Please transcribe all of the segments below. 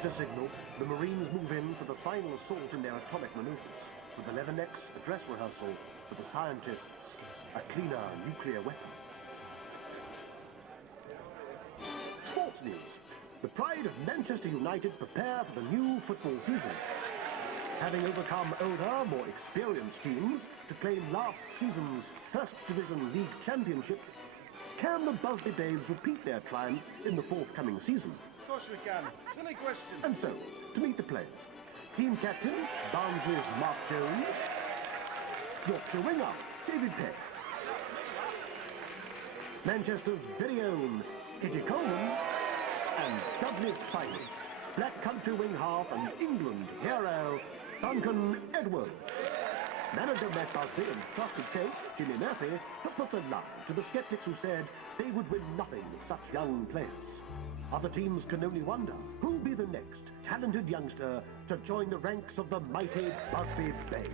At a signal, the Marines move in for the final assault in their atomic maneuvers, with the Leathernecks a dress rehearsal for the scientists, a cleaner nuclear weapon. Sports news. The pride of Manchester United prepare for the new football season. Having overcome older, more experienced teams to claim last season's First Division League Championship, can the Busby Babes repeat their triumph in the forthcoming season? Of course we can. Silly question. And so, to meet the players, team captain, Barnsley's Mark Jones, Yorkshire winger, David Peck, Manchester's very own Kitty Coleman, and Dudley's finest, Black Country wing half and England hero, Duncan Edwards. Manager Matt Busby and trusted coach Jimmy Murphy have put the lie to the sceptics who said they would win nothing with such young players. Other teams can only wonder who'll be the next talented youngster to join the ranks of the mighty Busby Babes.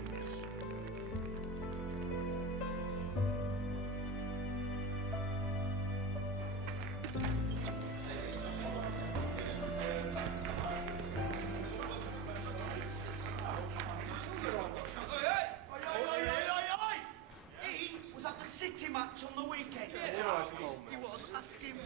City match on the weekend. He was. Ask him.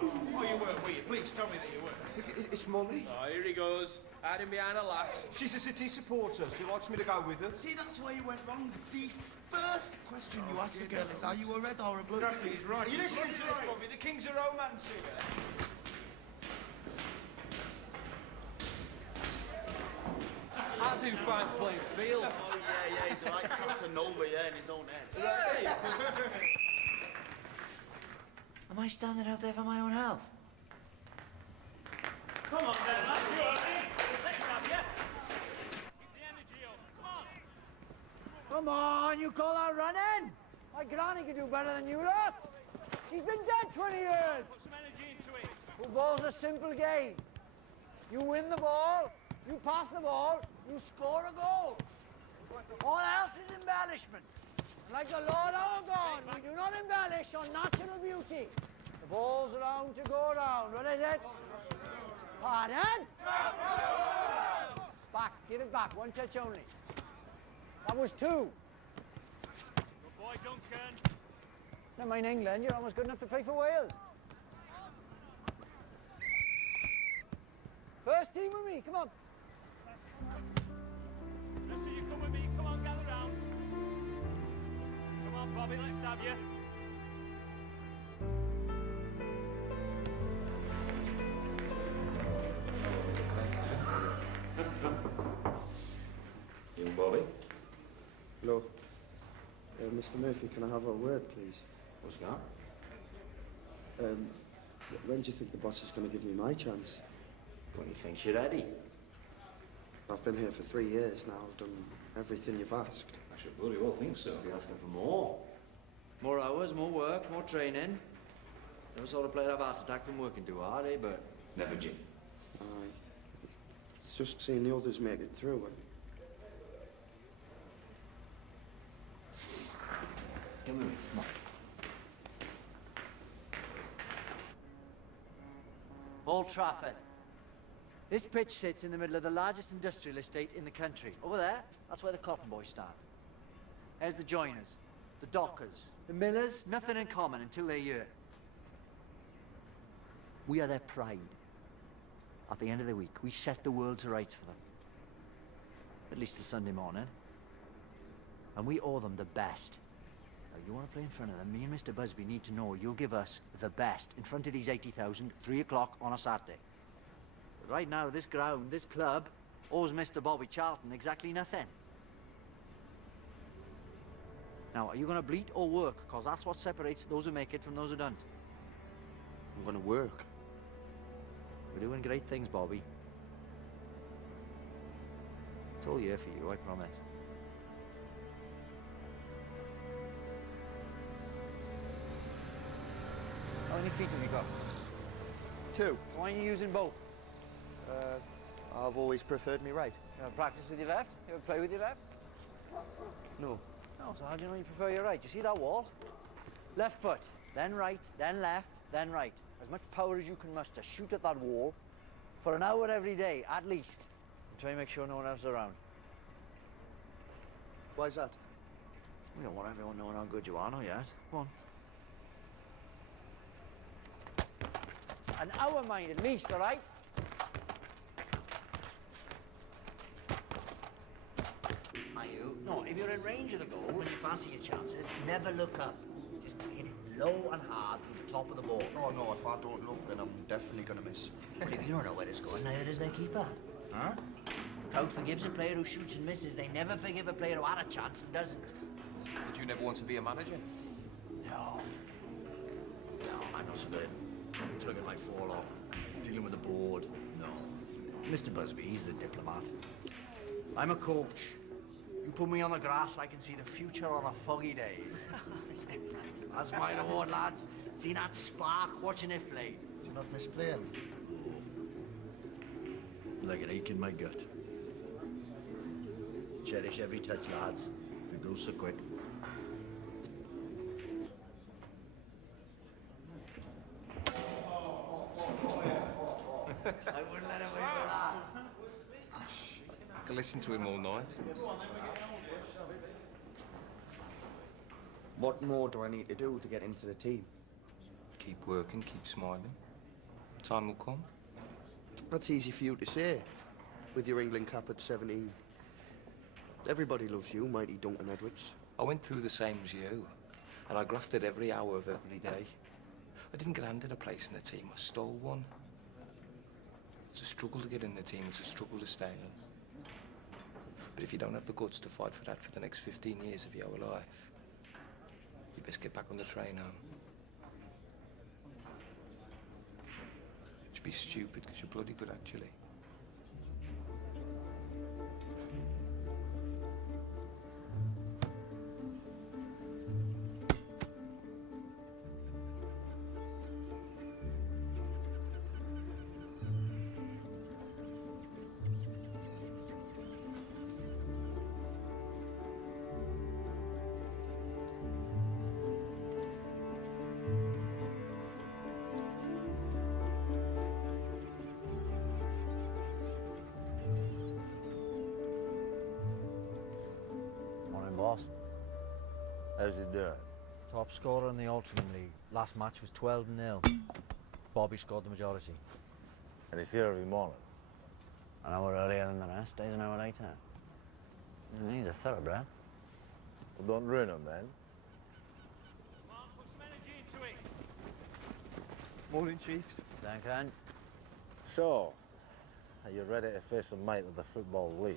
Oh, you weren't, were you? Please tell me that you weren't. It's Molly. Oh, here he goes, hiding behind a lass. She's a City supporter. She likes me to go with her. See, that's where you went wrong. The first question you ask a girl is, are you a red or a blue? Exactly, he's right. Are you listening to this, Bobby? The King's a romance singer. I do fine playing field. Oh, yeah, he's like Casanova, in his own head. Hey. Am I standing out there for my own health? Come on then, lads, you early. Let's have you. Keep the energy up, come on. Come on, you call that running? My granny could do better than you lot. She's been dead 20 years. Put some energy into it. Football's a simple game. You win the ball, you pass the ball, you score a goal. All else is embellishment. Like the Lord our God, we do not embellish on natural beauty. The ball's around to go around. What is it? Pardon? Back, give it back. One touch only. That was two. Good boy, Duncan. Never mind England, you're almost good enough to play for Wales. First team with me, come on. Just so you come with me, come on, gather round. Come on, Bobby, let's have you. You, Bobby? Hello. Mr. Murphy, can I have a word, please? What's that? When do you think the boss is going to give me my chance? When you think you're ready. I've been here for 3 years now. I've done everything you've asked. I should bloody well think so. I'll be asking for more. More hours, more work, more training. Never saw a player have a heart attack from working too hard, eh, but... Never, Jim. Aye. It's just seeing the others make it through. Come with me, come on. Old Trafford. This pitch sits in the middle of the largest industrial estate in the country. Over there, that's where the cotton boys start. There's the joiners, the dockers, the millers, nothing in common until they're here. We are their pride. At the end of the week, we set the world to rights for them. At least till Sunday morning. And we owe them the best. Now, you want to play in front of them, me and Mr. Busby need to know you'll give us the best in front of these 80,000, 3 o'clock on a Saturday. But right now, this ground, this club, owes Mr. Bobby Charlton exactly nothing. Now, are you going to bleat or work? Because that's what separates those who make it from those who don't. I'm going to work. We're doing great things, Bobby. It's all year for you, I promise. How many feet have you got? 2. Why are you using both? I've always preferred me right. You ever practice with your left? You ever play with your left? No. No, so how do you know you prefer your right? You see that wall? Left foot, then right, then left, then right. As much power as you can muster. Shoot at that wall, For an hour every day, at least. Try and make sure no one else is around. Why's that? We don't want everyone knowing how good you are, not yet. Come on. An hour, mind, at least, all right? Are you? No, if you're in range of the goal and you fancy your chances, never look up. Just hit it low and hard through the top of the ball. Oh, no, if I don't look, then I'm definitely going to miss. But if you don't know where it's going, neither does their keeper. Huh? Crowd forgives a player who shoots and misses. They never forgive a player who had a chance and doesn't. Did you never want to be a manager? No. No, I'm not so good at tugging my forelock, dealing with the board. No. Mr. Busby, he's the diplomat. I'm a coach. You put me on the grass, I can see the future on a foggy day. That's my reward, lads. See that spark watching it flame. Do you not miss playing? Like an ache in my gut. Cherish every touch, lads. It goes so quick. I wouldn't let him away with that. I can listen to him all night. What more do I need to do to get into the team? Keep working, keep smiling. Time will come. That's easy for you to say, with your England cap at 17. Everybody loves you, mighty Duncan Edwards. I went through the same as you, and I grafted every hour of every day. I didn't get handed a place in the team, I stole one. It's a struggle to get in the team, it's a struggle to stay in. But if you don't have the guts to fight for that for the next 15 years of your life, you best get back on the train home. You'd be stupid, because you're bloody good, actually. Morning, boss. How's he doing? Top scorer in the Ultimate League. Last match was 12-0. Bobby scored the majority. And he's here every morning. An hour earlier than the rest, stays an hour later. He's a thoroughbred. Well, don't ruin him, man. Come on, put some energy into it. Morning, Chiefs. Duncan. So, are you ready to face a mate of the Football League?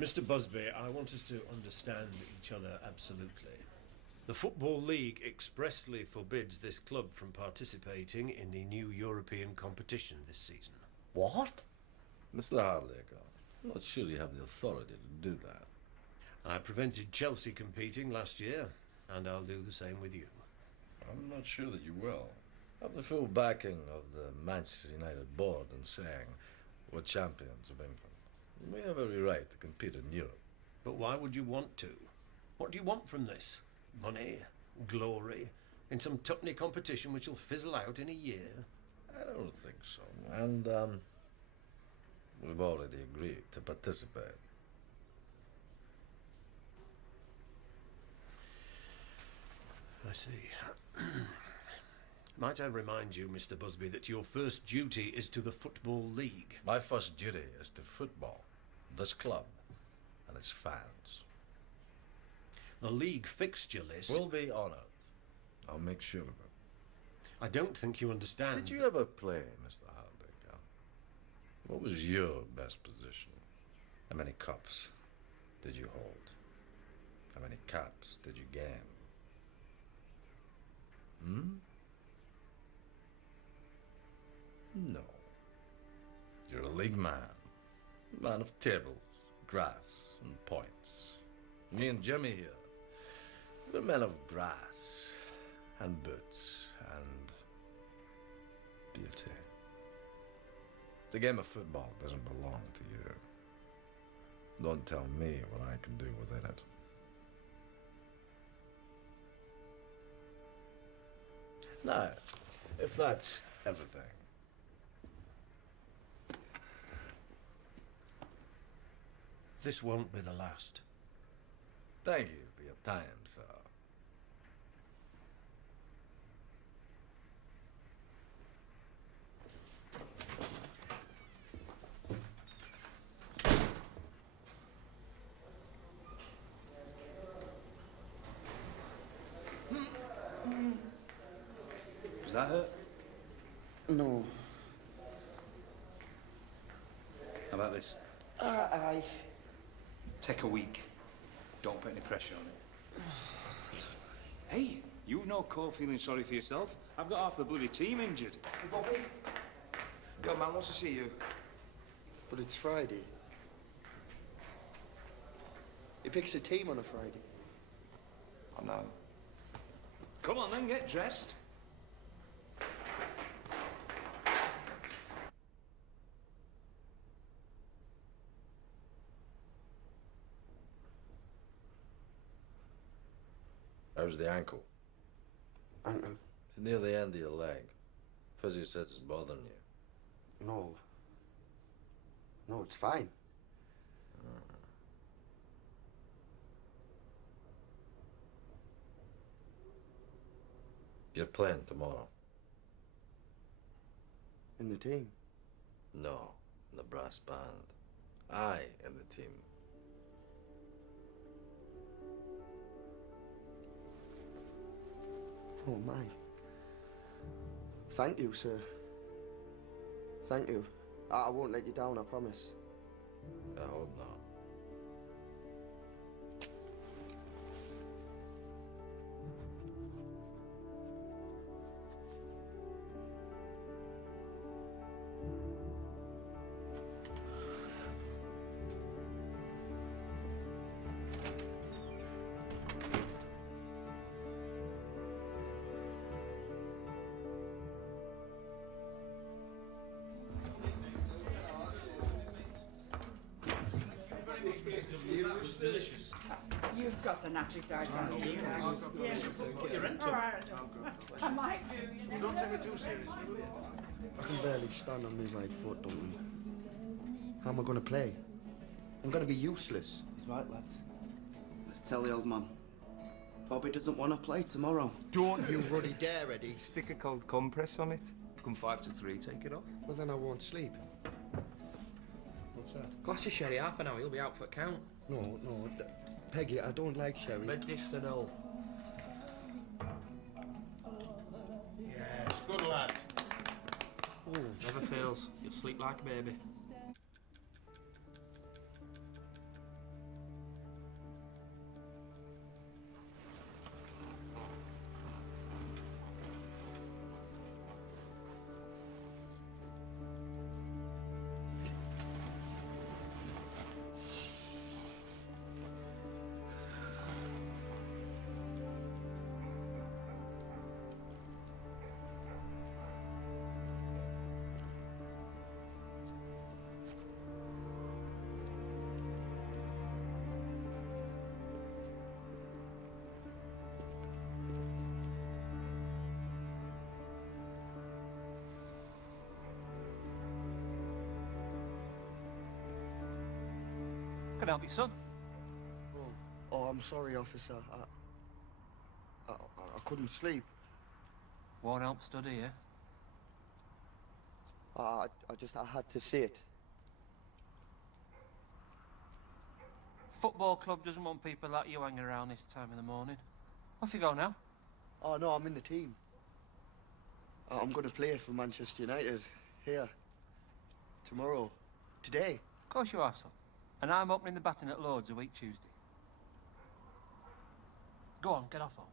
Mr. Busby, I want us to understand each other absolutely. The Football League expressly forbids this club from participating in the new European competition this season. What? Mr. Hardacre, I'm not sure you have the authority to do that. I prevented Chelsea competing last year, and I'll do the same with you. I'm not sure that you will. I have the full backing of the Manchester United board in saying we're champions of England. We have every right to compete in Europe. But why would you want to? What do you want from this? Money? Glory? In some tuppenny competition which will fizzle out in a year? I don't think so. And, we've already agreed to participate. I see. Might I remind you, Mr. Busby, that your first duty is to the Football League? My first duty is to football, this club, and its fans. The league fixture list... We'll be honoured. I'll make sure of it. I don't think you understand. Did you ever play, Mr. Hardacre? What was your best position? How many cups did you hold? How many caps did you gain? No. You're a league man. Man of tables, graphs, and points. Me and Jimmy here, we're men of grass, and boots, and beauty. The game of football doesn't belong to you. Don't tell me what I can do within it. Now, if that's everything, This won't be the last. Thank you for your time, sir. Does that hurt? No. How about this? Aye. Take a week. Don't put any pressure on it. Hey, you've no call feeling sorry for yourself. I've got half the bloody team injured. Hey, Bobby. Your man wants to see you. But it's Friday. He picks a team on a Friday. I know. Come on then, get dressed. How's the ankle? Ankle? It's near the end of your leg. Physio says it's bothering you. No. No, it's fine. You're playing tomorrow. In the team? No, in the brass band. I in the team. Oh, my. Thank you, sir. Thank you. I won't let you down, I promise. I hope not. You've got an appetite, haven't you? All right. I might do, you never Don't take know. it too seriously, will you? I can barely stand on my right foot, don't I? How am I going to play? I'm going to be useless. He's right, lads. Let's tell the old man. Bobby doesn't want to play tomorrow. Don't you ruddy dare, Eddie. Stick a cold compress on it. Come 5 to 3, take it off. Well, then I won't sleep. What's that? Glass of sherry, half an hour, you'll be out for count. No. Peggy, I don't like sherry. Medicinal. Yes, good lad. Oh. Never fails. You'll sleep like a baby. Can I help you, son? Oh, I'm sorry, officer. I couldn't sleep. Won't help study, yeah? I had to see it. Football club doesn't want people like you hanging around this time of the morning. Off you go now. Oh, no, I'm in the team. I'm going to play for Manchester United. Here. Tomorrow. Today. Of course you are, son. And I'm opening the batting at Lord's a week Tuesday. Go on, get off home.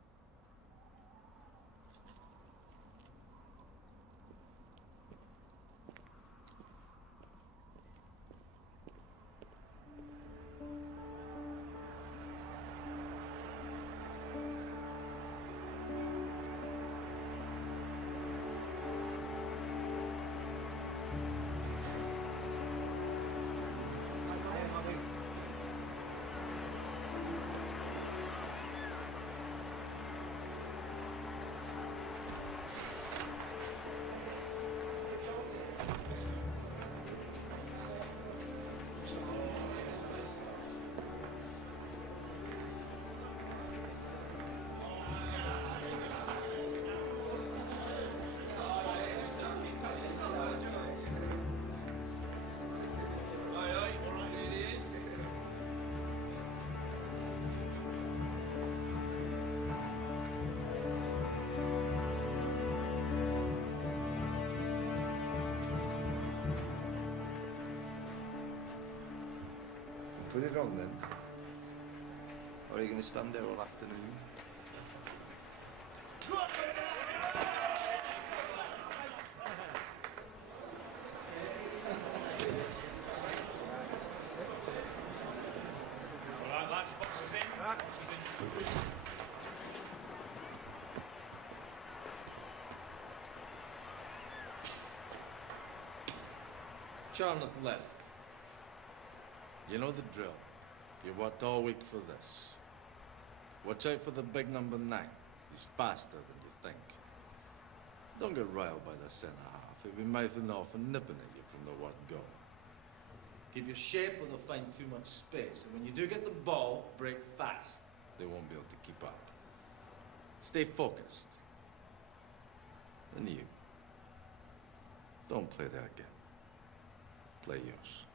Put it on then. Or are you going to stand there all afternoon? All right, lads, boxes in. Boxes in. Charn Athletic. You know the drill. You worked all week for this. Watch out for the big number 9. He's faster than you think. Don't get riled by the centre half. He'll be mouthing off and nipping at you from the word go. Keep your shape or they'll find too much space. And when you do get the ball, break fast. They won't be able to keep up. Stay focused. And you. Don't play their game. Play yours.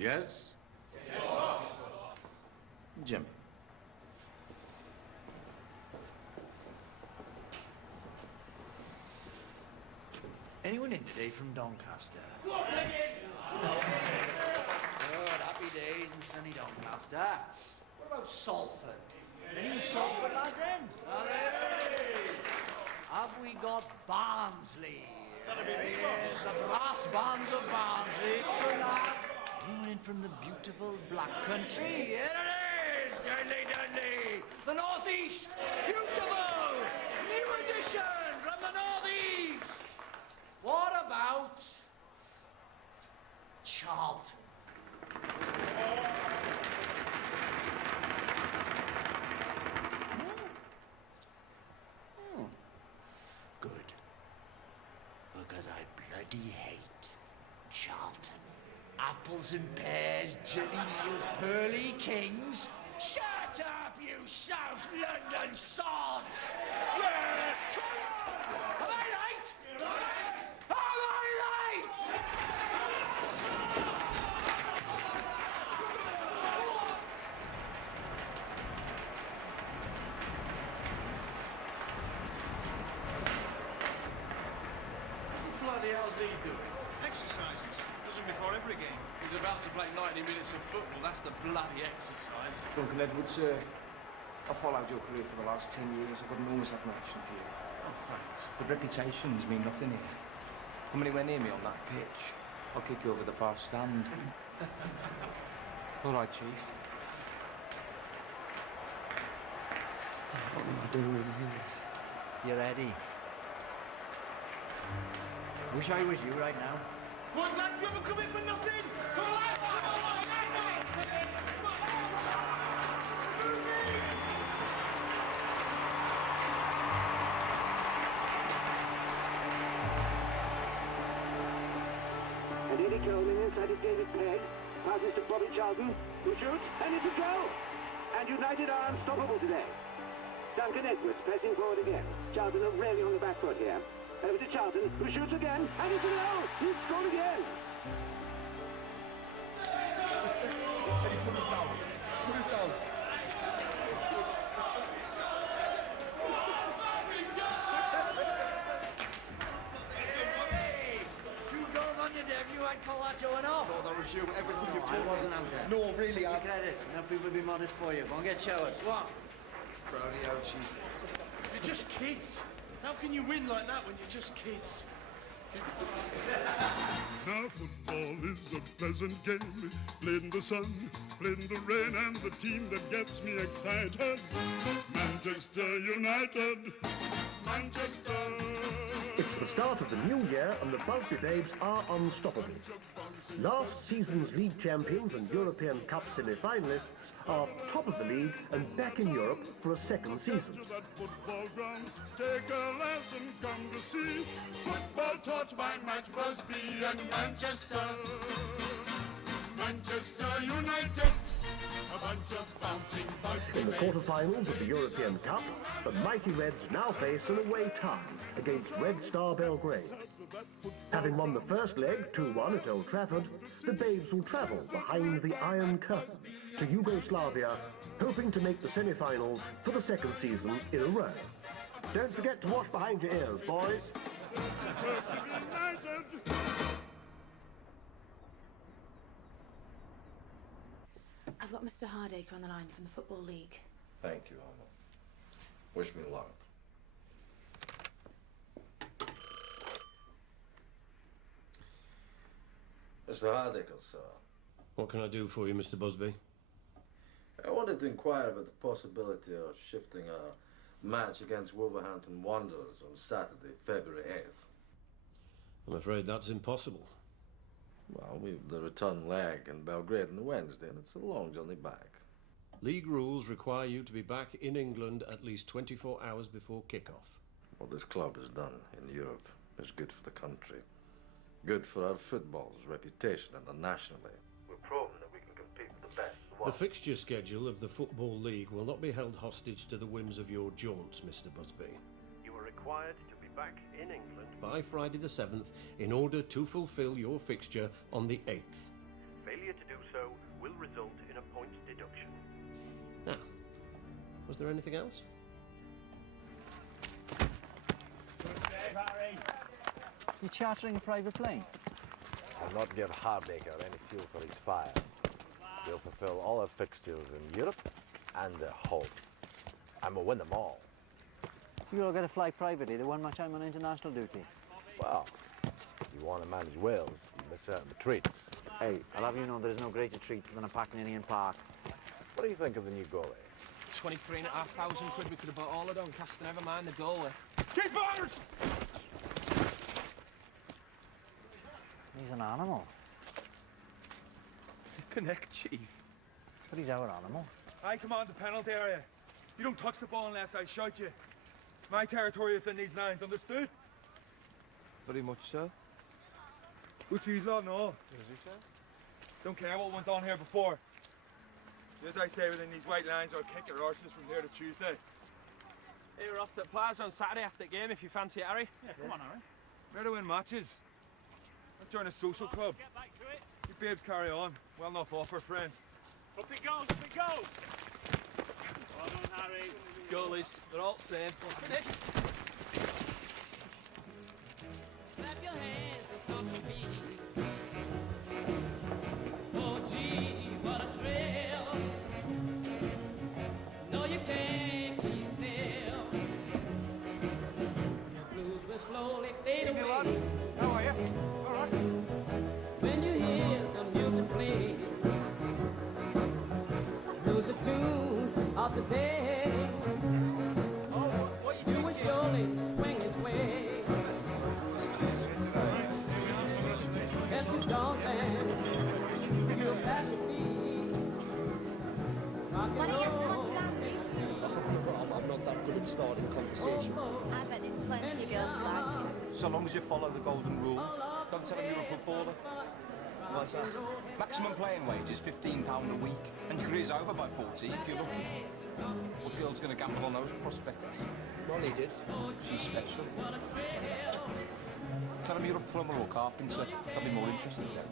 Yes? Yes. Jimmy. Anyone in today from Doncaster? Good, happy days in sunny Doncaster. What about Salford? Any Salford lads in? Have we got Barnsley? Yes, the brass bands of Barnsley. Anyone in from the beautiful Black Country? Here it is! Dudley, Dudley! The North East! Beautiful! New edition from the North East! What about Charlton? Good. Because I bloody hate Charlton. Apples and pears, jelly eels, pearly kings. Shut up, you South London sods! Yes, come on! Am I right? Am I right? What bloody hell's he doing? Exercises. Does them before every game. He's about to play 90 minutes of football. That's the bloody exercise. Duncan Edwards, sir. I've followed your career for the last 10 years. I've got enormous admiration for you. Oh, thanks. But reputations mean nothing here. Come anywhere near me on that pitch, I'll kick you over the far stand. All right, Chief. What am I doing here? You're ready. Wish I was you right now. What, lads, you ever come in for nothing? Come on, lads! And Eddie Coleman inside of David Pegg. Passes to Bobby Charlton, who shoots, and it's a goal! And United are unstoppable today. Duncan Edwards pressing forward again. Charlton are really on the back foot here. Over to Charlton, who shoots again, and it's a goal! He's scored again! Eddie, put us down. Put us down. Two goals on your debut, I'd call that to an off. No, that was you. Everything you've I told me. wasn't out there. No, really, Take your credit. Enough people be modest for you. Go and get showered. Go on. Proud of you, Chief. You're just kids. How can you win like that when you're just kids? Now football is a pleasant game, played in the sun, played in the rain, and the team that gets me excited, Manchester United, Manchester. It's the start of the new year and the Busby Babes are unstoppable. Last season's league champions and European Cup semi-finalists are top of the league and back in Europe for a second season. That football ground, take a lesson, come to see football taught by Matt Busby and Manchester. Manchester United, a bunch of bouncing Busby. In the quarter-finals of the European Cup, the mighty Reds now face an away tie against Red Star Belgrade. Having won the first leg 2-1 at Old Trafford, the Babes will travel behind the Iron Curtain to Yugoslavia, hoping to make the semi-finals for the second season in a row. Don't forget to watch behind your ears, boys. I've got Mr. Hardacre on the line from the Football League. Thank you, Alma. Wish me luck. Mr. Hardacre, sir. What can I do for you, Mr. Busby? I wanted to inquire about the possibility of shifting a match against Wolverhampton Wanderers on Saturday, February 8th. I'm afraid that's impossible. Well, we've the return leg in Belgrade on the Wednesday, and it's a long journey back. League rules require you to be back in England at least 24 hours before kick-off. What this club has done in Europe is good for the country. Good for our football's reputation internationally. We've proven that we can compete with the best. The fixture schedule of the Football League will not be held hostage to the whims of your jaunts, Mr. Busby. You are required to be back in England By Friday the 7th, in order to fulfil your fixture on the 8th. Failure to do so will result in a point deduction. Now, was there anything else? You're chartering a private plane? I'll not give Hardacre any fuel for his fire. He'll fulfill all our fixtures in Europe and at home. And we'll win them all. You all got to fly privately. They won my time on international duty. Well, if you want to manage Wales, you miss out on the treats. Hey, I'll have you know there is no greater treat than a pack in Indian Park. What do you think of the new goalie? 23,500 quid we could have bought all of Doncaster, never mind the goalie. Keep on! He's an animal. Connect, Chief. But he's our animal. I command the penalty area. You don't touch the ball unless I shout you. My territory within these lines, understood? Very much so. Good cheese, lad, no. Don't care what went on here before. As I say, within these white lines, I'll kick your arses from here to Tuesday. Hey, we're off to the plaza on Saturday after the game if you fancy it, Harry. Yeah, come on, Harry. Where to win matches? Not join a social club. Get back to it. You babes carry on. Well enough off our friends. Up it goes, up it goes. Well done, Harry. Goalies, they're all the same. Finish. Clap your hands and stomp your feet. Oh, gee, what a thrill. No, you can't be still. Your blues will slowly fade away. How are you? All right. When you hear the music play, those are tunes of the day. You will surely swing his way. If you don't dance, you'll pass your feet. Why don't you ask someone to dance? I'm not that good at starting conversation. I bet there's plenty of girls who like you. So long as you follow the golden rule, don't tell them you're a footballer. What's that? Maximum playing wage is £15 a week, and your career's over by 40 if you're lucky. What girl's going to gamble on those prospects? Molly did. She's special. Tell them you're a plumber or carpenter. They'll be more interested then.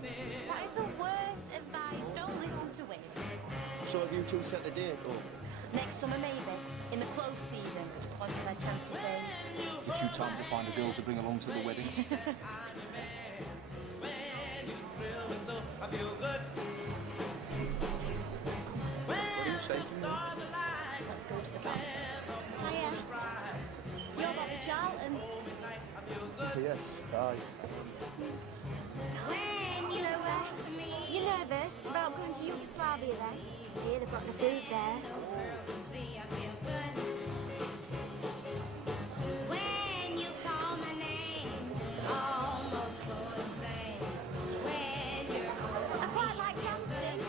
That is the worst advice. Don't listen to it. So have you two set the date? Oh. Next summer, maybe. In the close season. Once I've had a chance to say. Gives you time to find a girl to bring along to the wedding. I feel good. What do you say to me? Let's go to the bar. Hiya. You're Bobby Charlton. Yes, aye. So, you're nervous about going to Yugoslavia then? Yeah, they've got the food there. When you call my name, almost go insane. When you're I quite like dancing.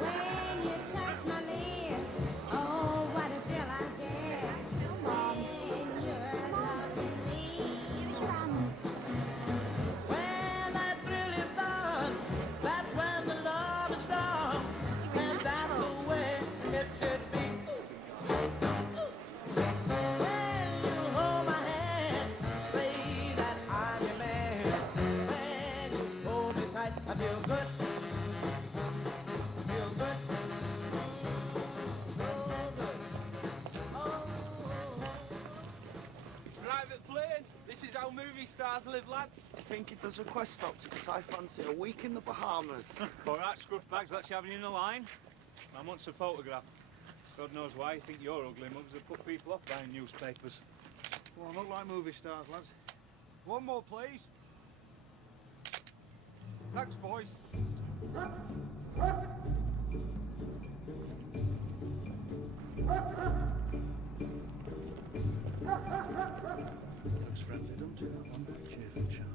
When you touch my lips, oh, what a thrill I get. When you're loving me. Use your hands. When that thrill is done, that's when the love is strong. And that's the way it should be. When you hold my hand, say that I'm your man. When you hold me tight, I feel good. I feel good. So good. Oh. Private plane. This is how movie stars live, lads. think he does request stops because I fancy a week in the Bahamas. All right, scruff bags, let's have you in the line. I want a photograph. God knows why you think your ugly mugs have put people off buying newspapers. Well, not like movie stars, lads. One more, please. Thanks, boys. Looks friendly, doesn't it, that one? Cheerful charm.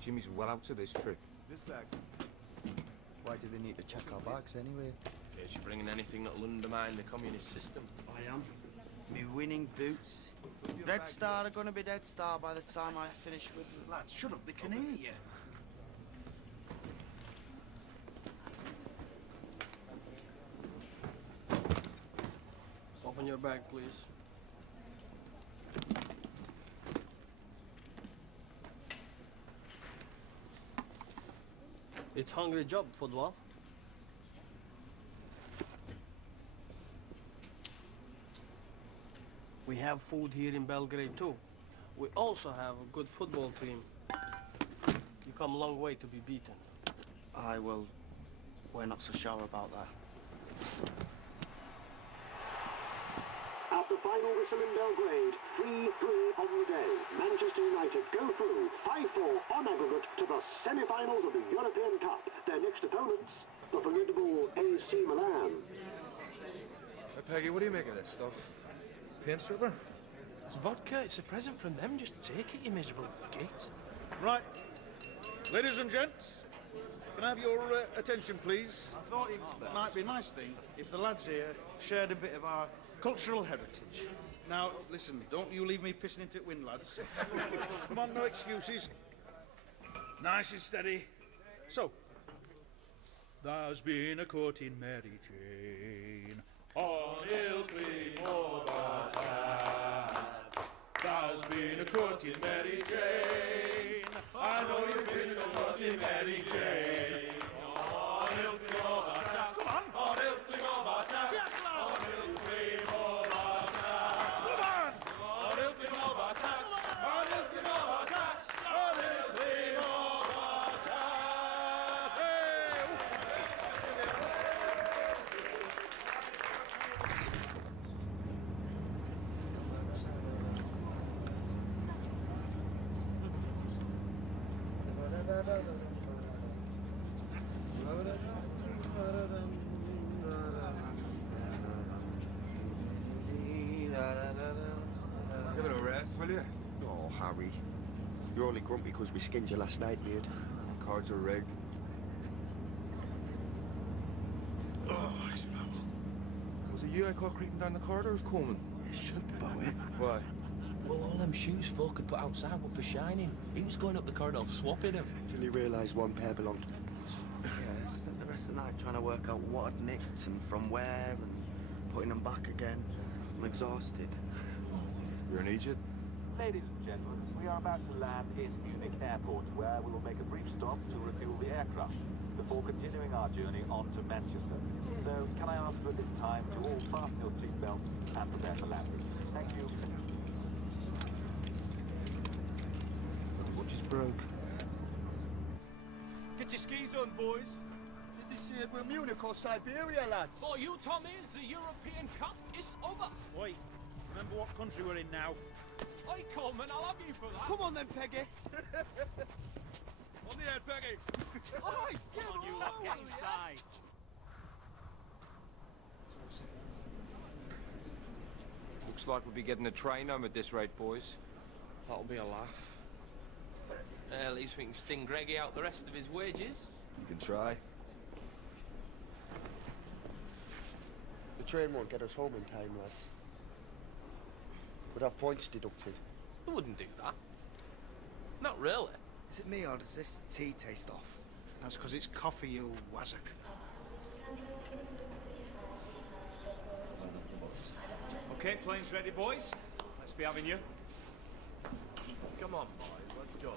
Jimmy's well out of this trip. This bag. Why do they need to check our bags anyway? In case you're bringing anything that'll undermine the communist system. I am. Me winning boots. Dead Star are gonna be Dead Star by the time I finish with them. Lads, shut up, they can hear you. Open your bag, please. It's hungry job, football. We have food here in Belgrade too. We also have a good football team. You come a long way to be beaten. I will. We're not so sure about that. At the final whistle in Belgrade, 3-3 on the day. Manchester United go through 5-4 on aggregate to the semi-finals of the European Cup. Their next opponents, the formidable AC Milan. Hey, Peggy, what do you make of this stuff? Paint stripper? It's vodka. It's a present from them. Just take it, you miserable git. Right. Ladies and gents, can I have your attention, please? I thought it might be a nice thing if the lads here shared a bit of our cultural heritage. Now, listen, don't you leave me pissing into it wind, lads. Come on, no excuses. Nice and steady. So, there's been a court in Mary Jane on Ilkley Moor Hat. There's been a court in Mary Jane. I know you've been in a court in Mary Jane. On Ilkley Moor Hat. Come on. On Ilkley Moor Hat. Yes, on Ilkley Moor Hat. Come on. On Ilkley Moor Hat. On Ilkley Moor Hat. On Ilkley Moor Hat. Hey! Give it a rest, will you? Oh, Harry. You're only grumpy because we skinned you last night, mate. Cards are rigged. Oh, he's foul. Was it you I caught creeping down the corridors, Coleman? You should, Bowie. Why? Well, all them shoes folk had put outside were for shining. He was going up the corridor swapping them. Till he realised one pair belonged to us. Yeah, I spent the rest of the night trying to work out what I'd nicked and from where and putting them back again. I'm exhausted. You're in Egypt? Ladies and gentlemen, we are about to land in Munich Airport, where we will make a brief stop to refuel the aircraft before continuing our journey on to Manchester. So, can I ask you at this time to all fasten your seatbelts and prepare for landing? Thank you. What just broke? Get your skis on, boys. Did they say we're Munich or Siberia, lads? For you, Tommy, the European Cup is over. Oi, remember what country we're in now? Oi, Coleman, I'll have you for that. Come on then, Peggy. On the head, Peggy. Oi, Come on, you lot, get inside. Looks like we'll be getting a train home at this rate, boys. That'll be a laugh. At least we can sting Greggy out the rest of his wages. You can try. The train won't get us home in time, lads. We'd have points deducted. I wouldn't do that. Not really. Is it me or does this tea taste off? That's because it's coffee, you wazzock. Okay, plane's ready, boys. Let's be having you. Come on, boys, let's go.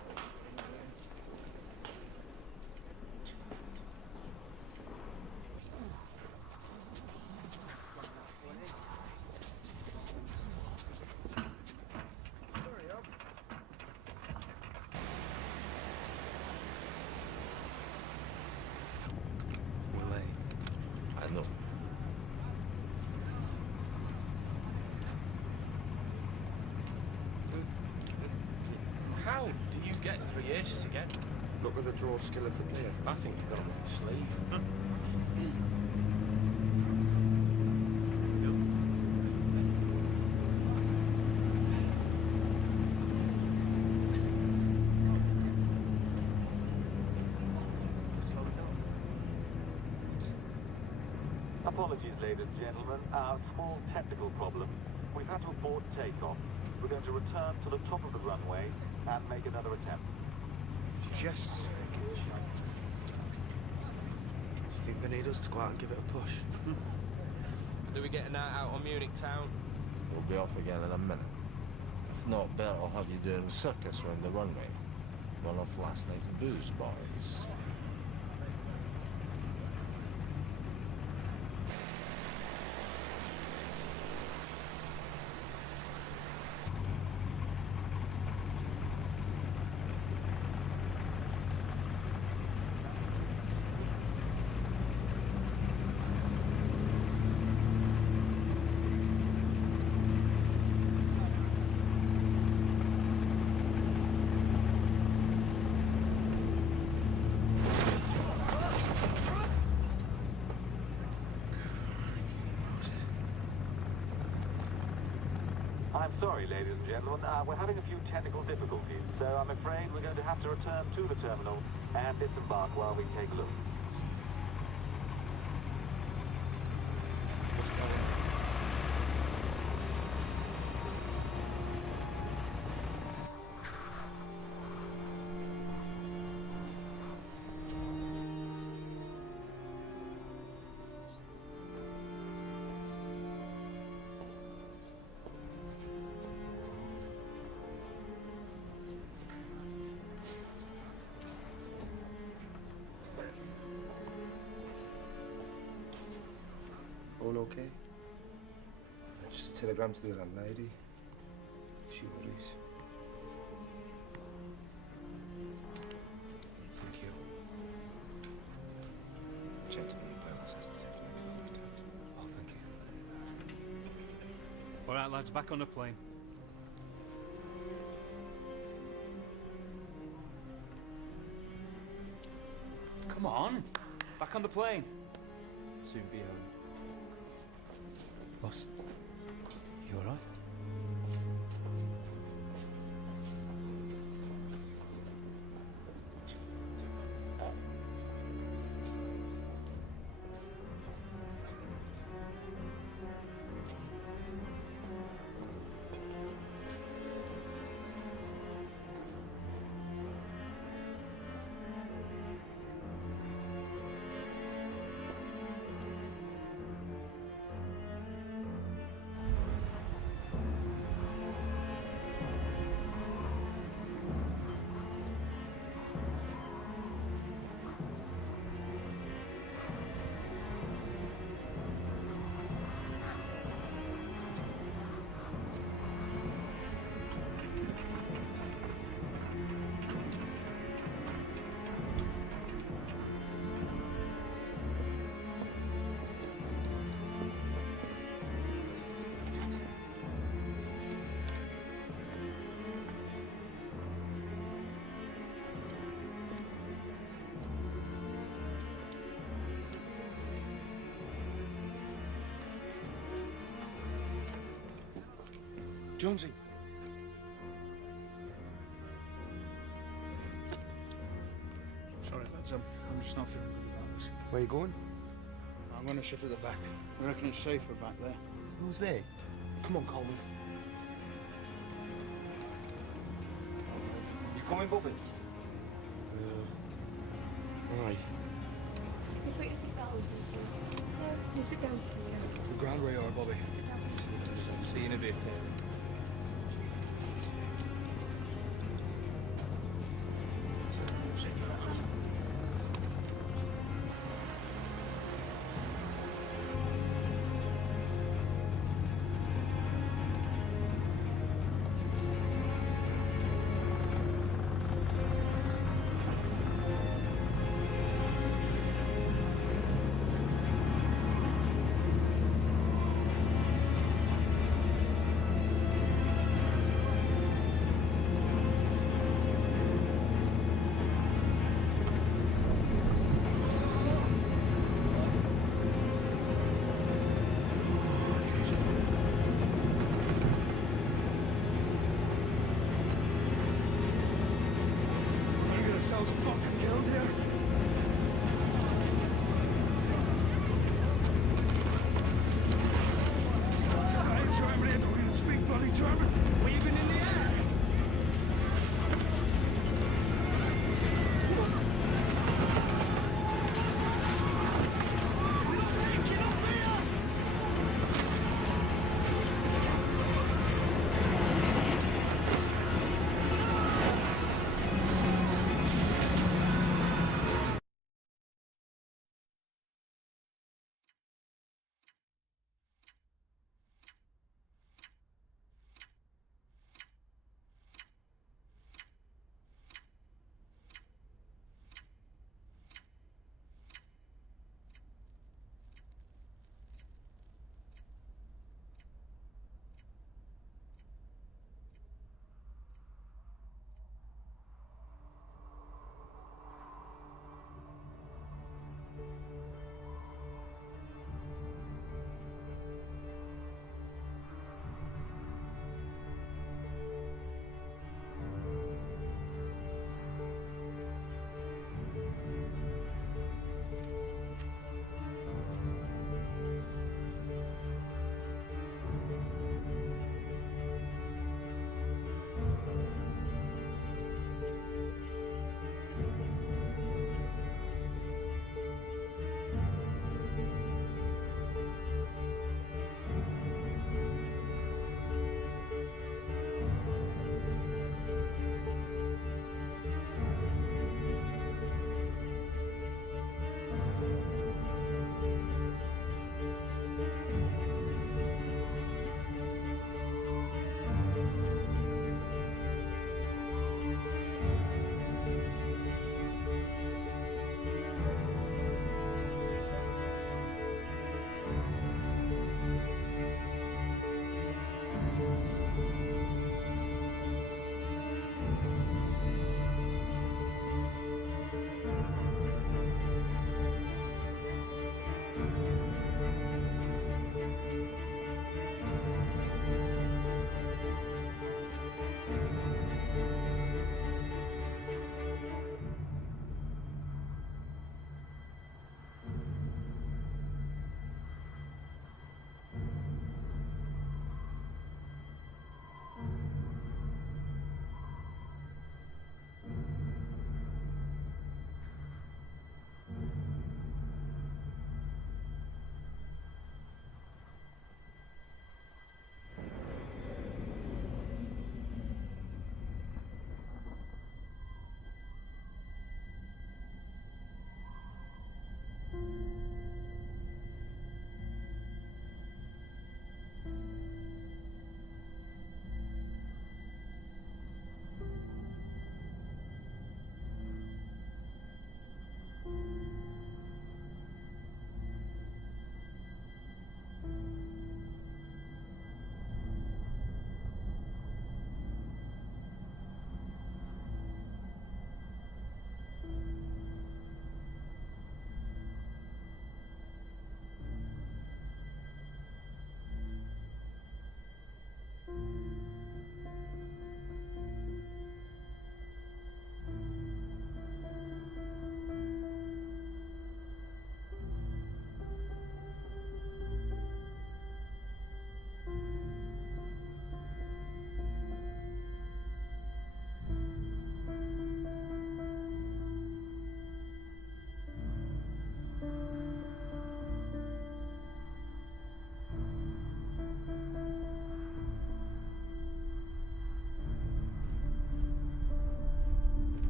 Getting 3 aces again. Look at the draw skill of the player. I think you've got him up your sleeve. Slow it down. Apologies, ladies and gentlemen. A small technical problem. We've had to abort takeoff. We're going to return to the top of the runway and make another attempt. Just Do you think they need us to go out and give it a push? Do we get a night out on Munich town? We'll be off again in a minute. If not, better I'll have you doing circus around the runway. One off last night's booze bars. I'm sorry, ladies and gentlemen. We're having a few technical difficulties, so I'm afraid we're going to have to return to the terminal and disembark while we take a look. All okay? Just a telegram to the landlady. She worries. Thank you. Gentlemen, balance has taken Oh, thank you. All right, lads, back on the plane. Come on, back on the plane. Soon be home. Boss, you all right? Jonesy. Sorry, lads. I'm just not feeling good about this. Where you going? I'm going to sit at the back. I reckon it's safer back there. Who's there? Come on, Coleman. You coming, Bobby? Aye. You put your seatbelt on, please. You sit down, please. The ground where you are, Bobby. See you in a bit. ourselves fucking killed here? I ain't German, I don't even speak bloody German. We're even in the air.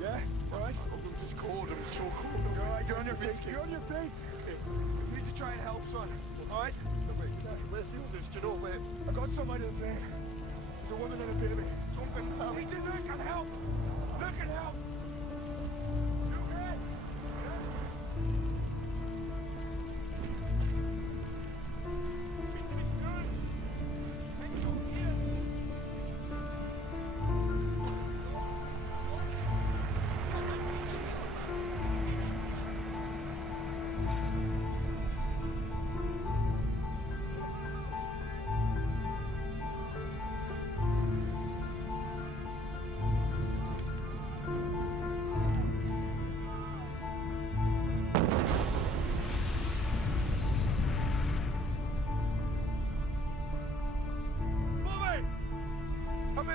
Yeah? All right? I'm just cold. I'm so cold. You're all right. You're on your feet. You're on your feet. You need to try and help, son. All right? Where's the others? Do you know where? I got somebody in there. There's a woman and a baby. Something. Need to look and help. Look and help. You okay?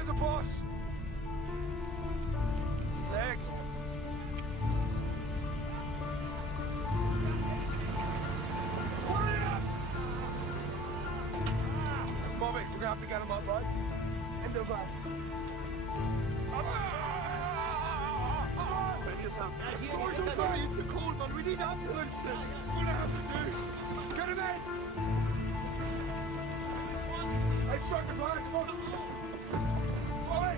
the boss! His legs! Bobby, we're gonna have to get him up, right? In the back. Boys, we're going into the cold, man. We need ambulances. We're gonna have to do. Get him in! Hey, start the fire, come on! Bobby!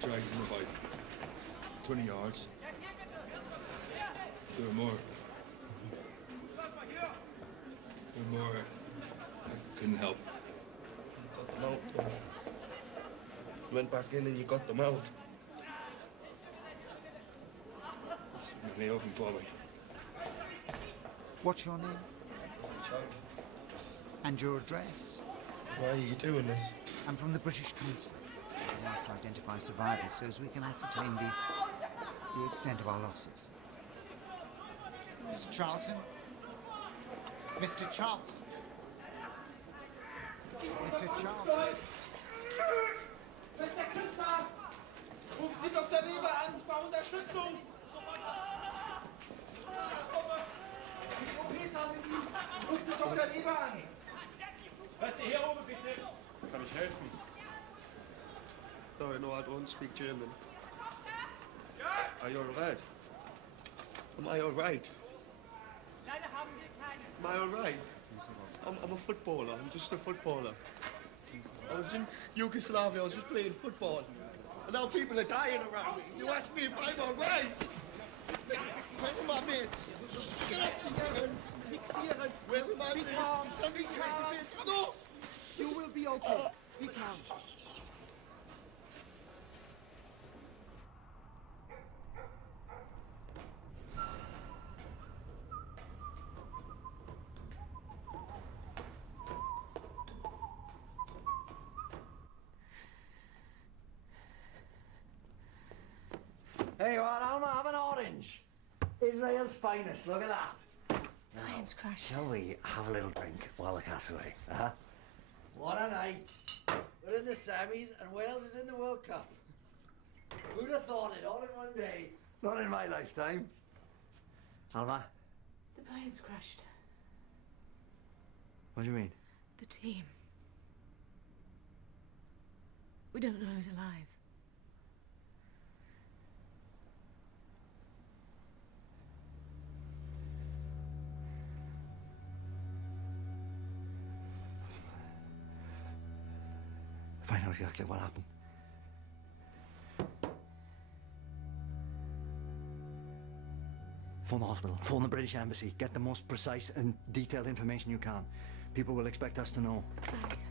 Dragged him about 20 yards. There were more. There were more. I couldn't help. Got them out. You went back in and you got them out. So many of them, Bobby. What's your name? Charlie. And your address? Why are you doing this? I'm from the British Consulate. We asked to identify survivors so as we can ascertain the extent of our losses. Mr. Charlton? Mr. Charlton? Mr. Charlton? Mr. Christa! Rufen Sie Dr. Weber an, ich brauche Unterstützung! Die OPs haben mit ihm! Rufen Sie Dr. Weber an! Was ist hier oben, bitte? Kann ich helfen? Sorry, no, I don't speak German. Are you alright? Am I alright? Am I alright? I'm a footballer. I'm just a footballer. I was in Yugoslavia. I was just playing football. And now people are dying around me. You ask me if I'm alright? Where are my mates? Where are my mates? Tell me where are my mates? No! You will be okay. Be calm. Hey, what? Alma, have an orange. Israel's finest. Look at that. Plane's crashed. Shall we have a little drink while the cat's away? Uh-huh. What a night. We're in the semis and Wales is in the World Cup. Who'd have thought it all in one day? Not in my lifetime. Alma? The plane's crashed. What do you mean? The team. We don't know who's alive. Find out exactly what happened. Phone the hospital. Phone the British Embassy. Get the most precise and detailed information you can. People will expect us to know. Right.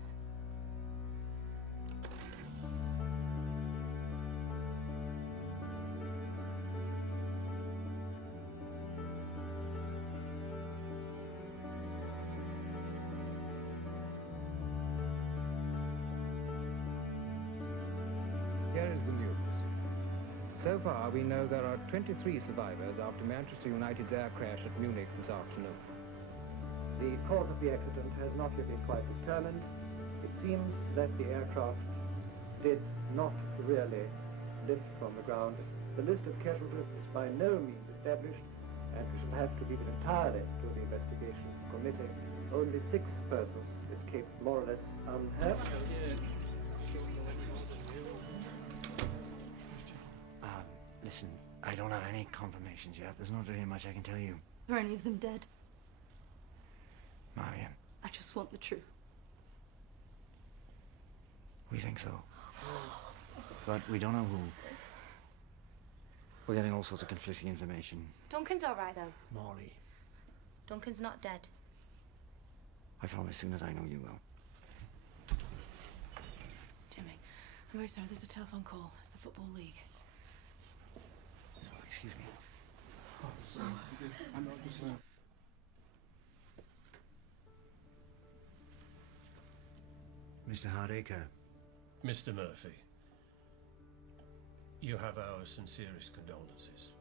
Here is the news. So far, we know there are 23 survivors after Manchester United's air crash at Munich this afternoon. The cause of the accident has not yet been quite determined. It seems that the aircraft did not really lift from the ground. The list of casualties is by no means established, and we shall have to leave it entirely to the investigation committee. Only 6 persons escaped more or less unhurt. Listen, I don't have any confirmations yet. There's not really much I can tell you. Are any of them dead? Marion, I just want the truth. we think so. But we don't know who. We're getting all sorts of conflicting information. Duncan's all right, though. Molly, Duncan's not dead. I promise as soon as I know you will. Jimmy, I'm very sorry. There's a telephone call. It's the Football League. Excuse me. Mr. Hardacre. Mr. Murphy. You have our sincerest condolences.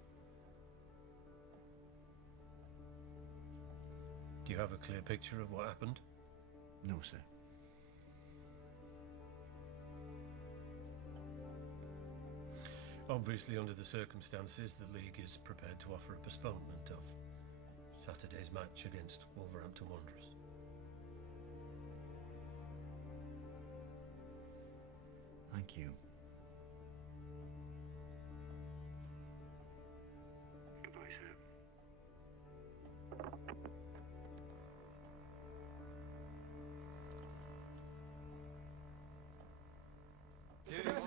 Do you have a clear picture of what happened? No, sir. Obviously, under the circumstances, the league is prepared to offer a postponement of Saturday's match against Wolverhampton Wanderers. Thank you. Goodbye, sir.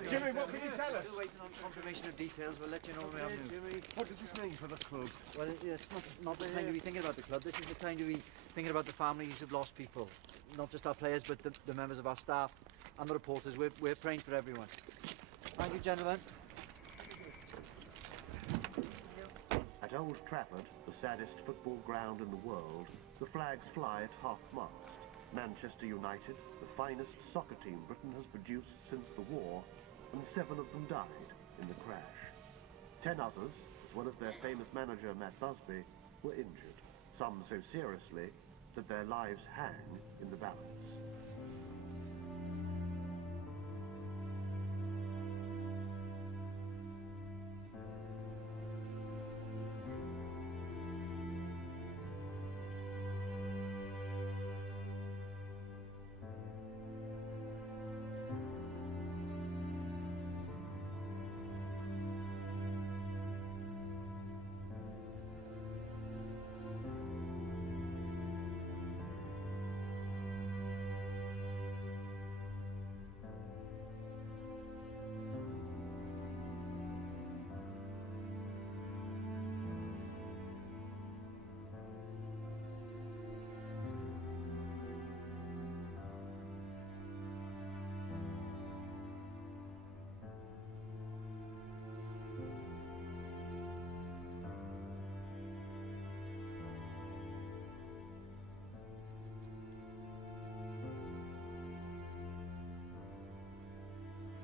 Jimmy, what can you tell us? Still waiting on confirmation of details. We'll let you know when we have news. Jimmy, what does this mean for the club? Well, it's not the time to be thinking about the club. This is the time to be thinking about the families who've lost people. Not just our players, but the members of our staff and the reporters. We're praying for everyone. Thank you, gentlemen. At Old Trafford, the saddest football ground in the world, the flags fly at half-mast. Manchester United, the finest soccer team Britain has produced since the war, and 7 of them died in the crash. 10 others, as well as their famous manager Matt Busby, were injured, some so seriously that their lives hang in the balance.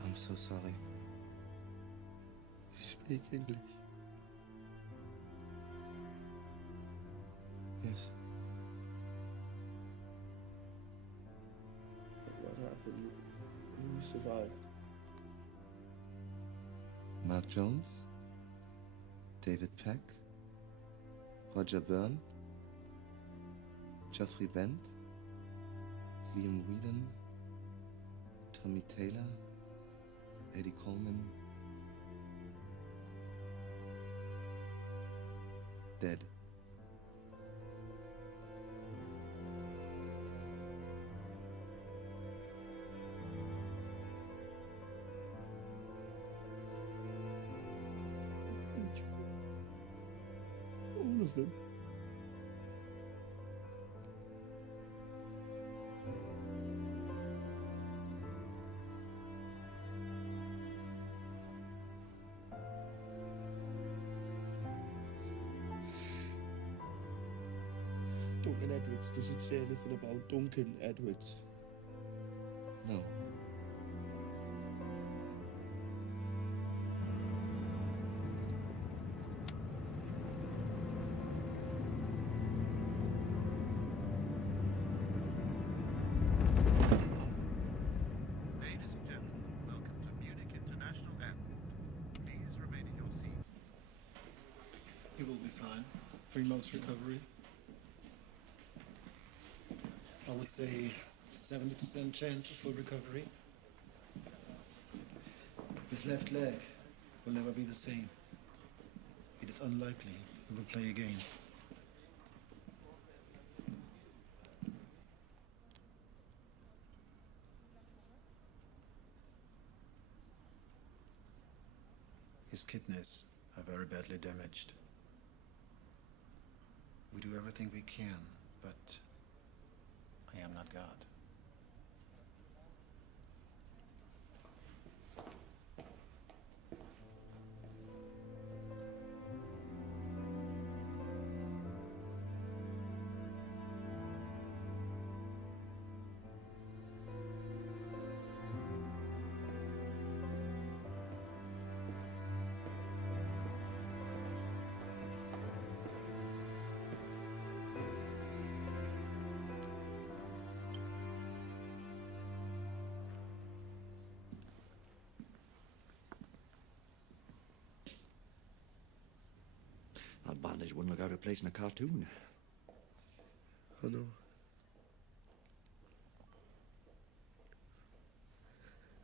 I'm so sorry. You speak English? Yes. But what happened? Who survived? Mark Jones? David Peck? Roger Byrne? Geoffrey Bent? Liam Whedon? Tommy Taylor? Eddie Coleman, dead. All of them. Duncan Edwards, does it say anything about Duncan Edwards? No. Ladies and gentlemen, welcome to Munich International Airport. Please remain in your seat. He will be fine. 3 months recovery. I would say 70% chance of full recovery. His left leg will never be the same. It is unlikely he will play again. His kidneys are very badly damaged. We do everything we can, but I am not God. That bandage wouldn't look out of place in a cartoon. I know.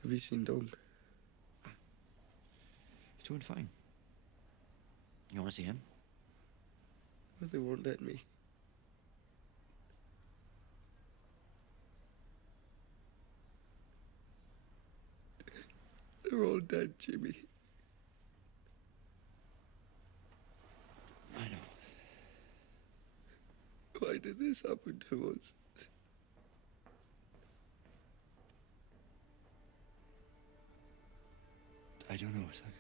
Have you seen Doug? He's doing fine. You want to see him? Well, they won't let me. They're all dead, Jimmy. I know. Why did this happen to us? I don't know, son.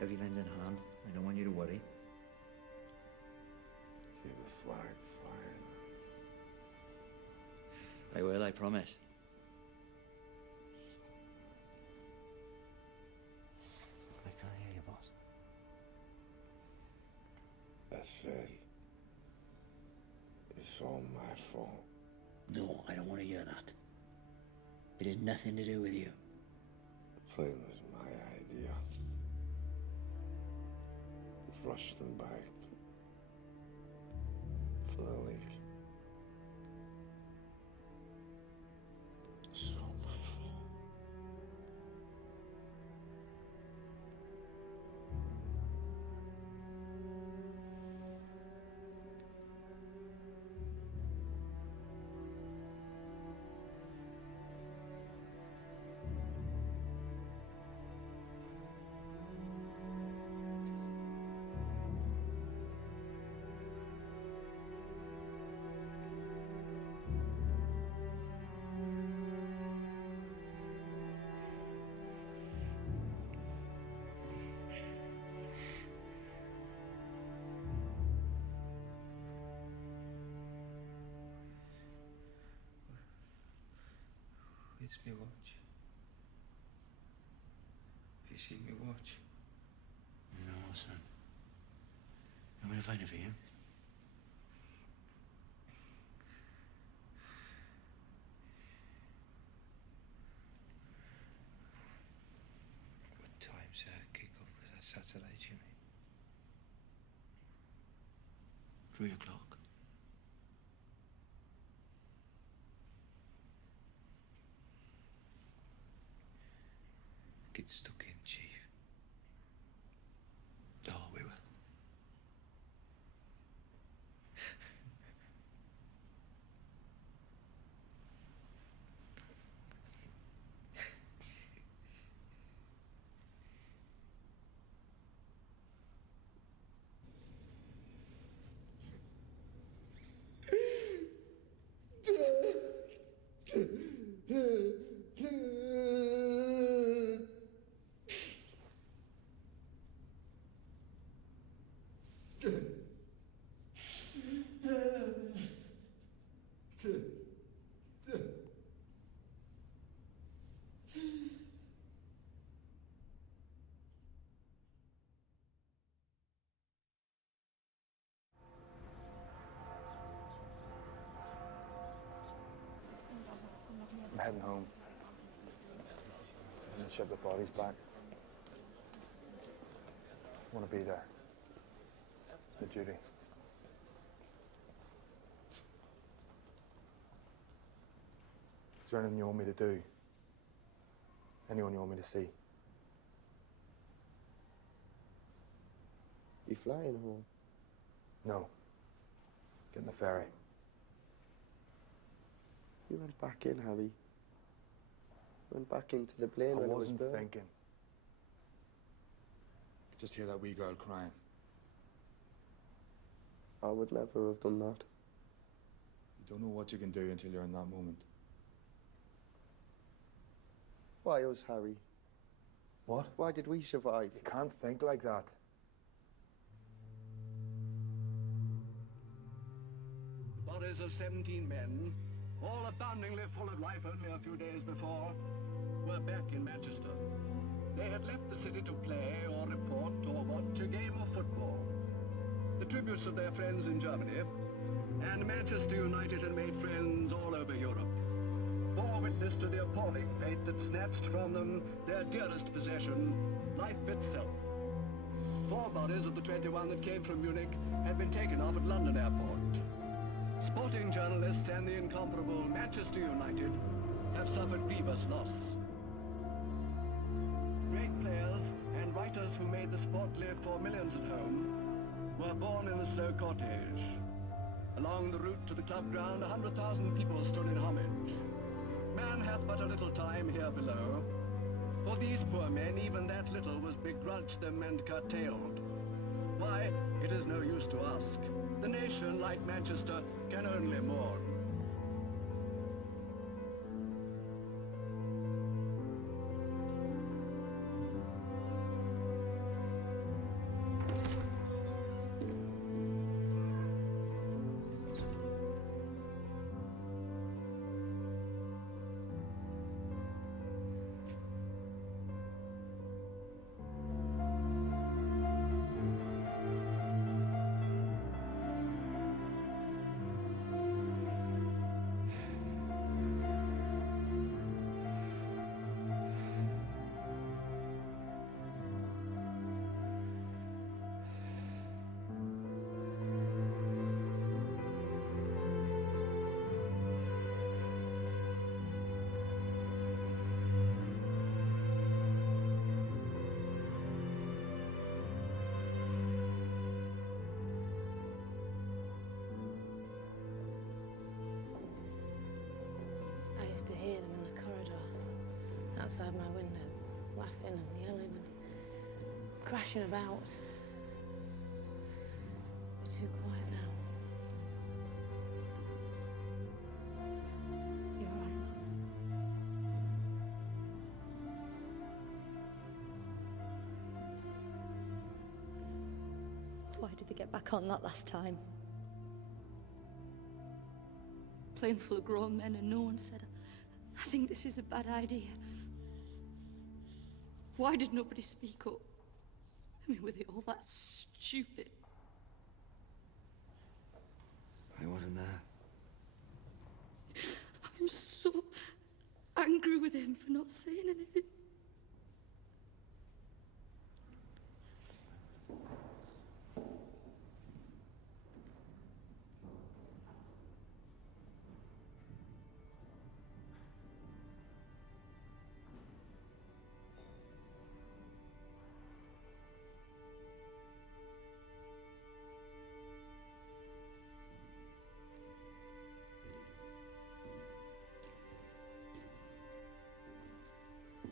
Everything's in hand. I don't want you to worry. Keep the flag flying. I will, I promise. I can't hear you, boss. I said, it's all my fault. No, I don't want to hear that. It has nothing to do with you. The plane was my idea. Rushed them back for the leak. So my fault. Where's my watch? Have you seen my watch? No, son. I'm going to find it for you. What time's kick-off? Was that Saturday, Jimmy? 3 o'clock. Get stuck in, Chief. Oh, we will. I'm heading home. I'm gonna ship the bodies back. I want to be there. It's my duty. Is there anything you want me to do? Anyone you want me to see? You flying home? No. Getting the ferry. You went back in, Harry. Went back into the plane I when wasn't it was burnt. thinking. Just hear that wee girl crying. I would never have done that. You don't know what you can do until you're in that moment. Why us, Harry? What? Why did we survive? You can't think like that. Bodies of 17 men, all aboundingly full of life only a few days before, were back in Manchester. They had left the city to play or report or watch a game of football. tributes of their friends in Germany, and Manchester United had made friends all over Europe, bore witness to the appalling fate that snatched from them their dearest possession, life itself. 4 bodies of the 21 that came from Munich had been taken off at London Airport. Sporting journalists and the incomparable Manchester United have suffered grievous loss. Great players and writers who made the sport live for millions at home were born in the slow cortege. Along the route to the club ground, 100,000 people stood in homage. Man hath but a little time here below. For these poor men, even that little was begrudged them and curtailed. Why, it is no use to ask. The nation, like Manchester, can only mourn. I used to hear them in the corridor, outside my window, laughing and yelling and crashing about. They're too quiet now. You're right. Why did they get back on that last time? Plane full of grown men and no one said, I think this is a bad idea. Why did nobody speak up? I mean, were they all that stupid? I wasn't there. I'm so angry with him for not saying anything.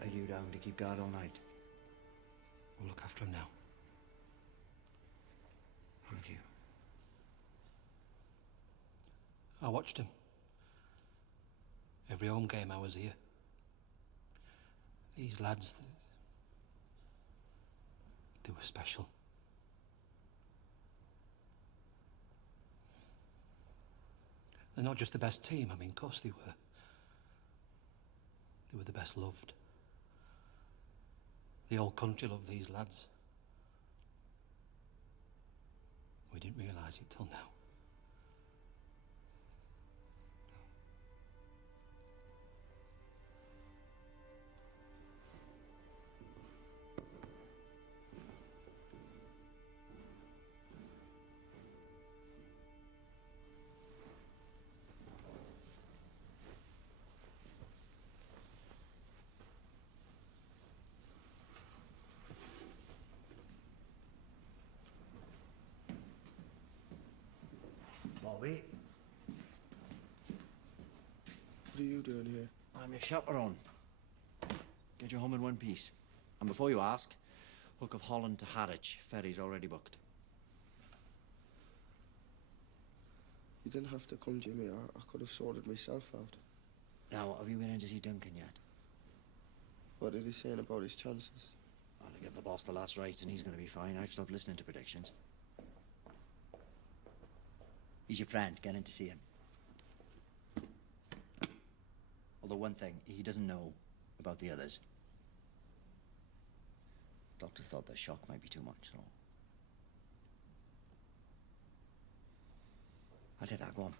Are you down to keep guard all night? We'll look after him now. Thank you. I watched him. Every home game I was here. These lads, they were special. They're not just the best team, I mean, of course they were. They were the best loved. The whole country loved these lads. We didn't realise it till now. Bobby, What are you doing here? I'm your chaperone. Get you home in one piece. And before you ask, Hook of Holland to Harwich. Ferry's already booked. You didn't have to come, Jimmy. I could have sorted myself out. Now, have you been in to see Duncan yet? What are they saying about his chances? Well, to give the boss the last rites and he's going to be fine. I've stopped listening to predictions. He's your friend. Get in to see him. Although one thing, he doesn't know about the others. Doctors thought the shock might be too much, so... I'll take that, go on.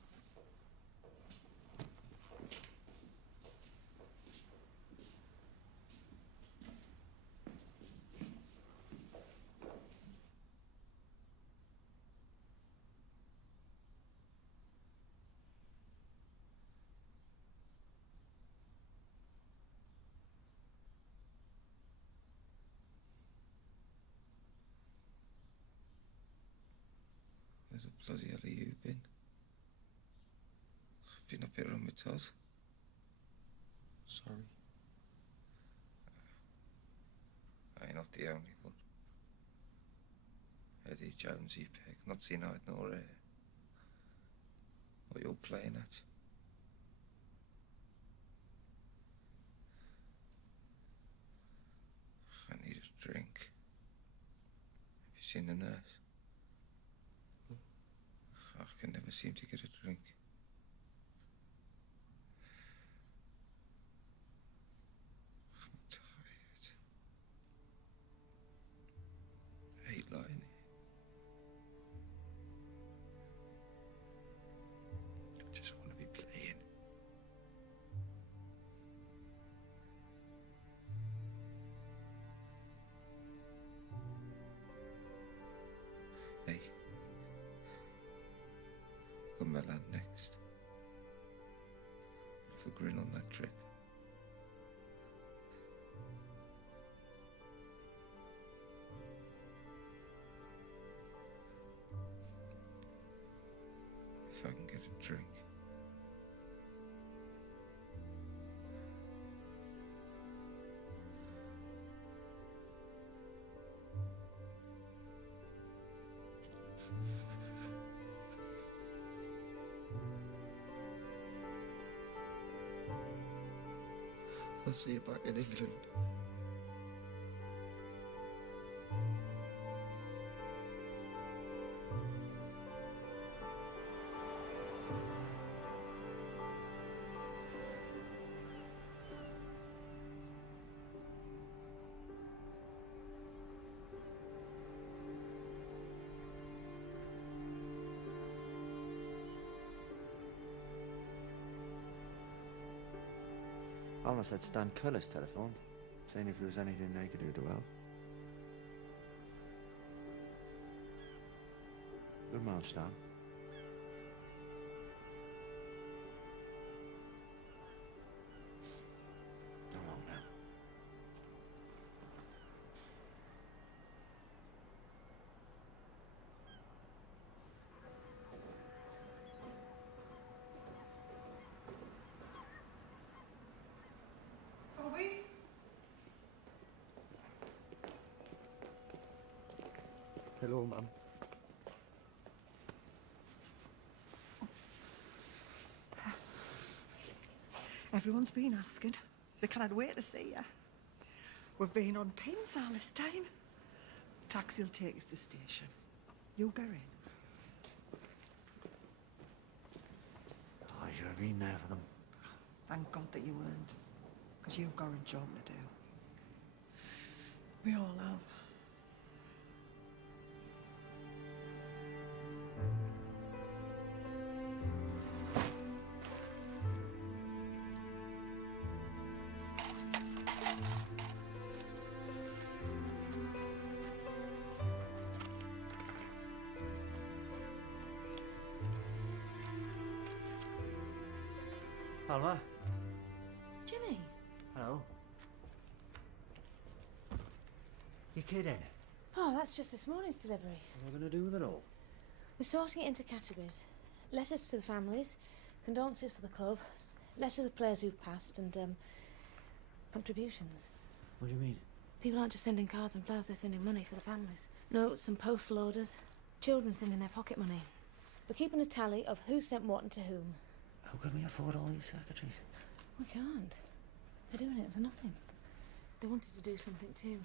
Where the bloody hell have you been? I've been up here on my toes. Sorry. I'm not the only one. Eddie, Jonesy, Peg, not seen eye nor hair. What you're playing at. I need a drink. Have you seen the nurse? I can never seem to get a drink. I'm tired. I hate lying here. I just want to be playing. Hey. Got my land next. Have a grin on that trip. If I can get a drink. I'll see you back in England. Almost had Stan Cullis telephoned, saying if there was anything they could do to help. Good man, Stan. Not long now. Bobby? Hello, Mum. Everyone's been asking. They cannot wait to see you. We've been on pins all this time. Taxi'll take us to the station. You go in. I should have been there for them. Thank God that you weren't, because you've got a job to do. We all have. Alma? Jimmy? Hello? You kidding? Oh, that's just this morning's delivery. What are we going to do with it all? We're sorting it into categories. Letters to the families, condolences for the club, letters of players who've passed, and, contributions. What do you mean? People aren't just sending cards and flowers, they're sending money for the families. Notes and postal orders. Children sending their pocket money. We're keeping a tally of who sent what and to whom. How can we afford all these secretaries? We can't. They're doing it for nothing. They wanted to do something too.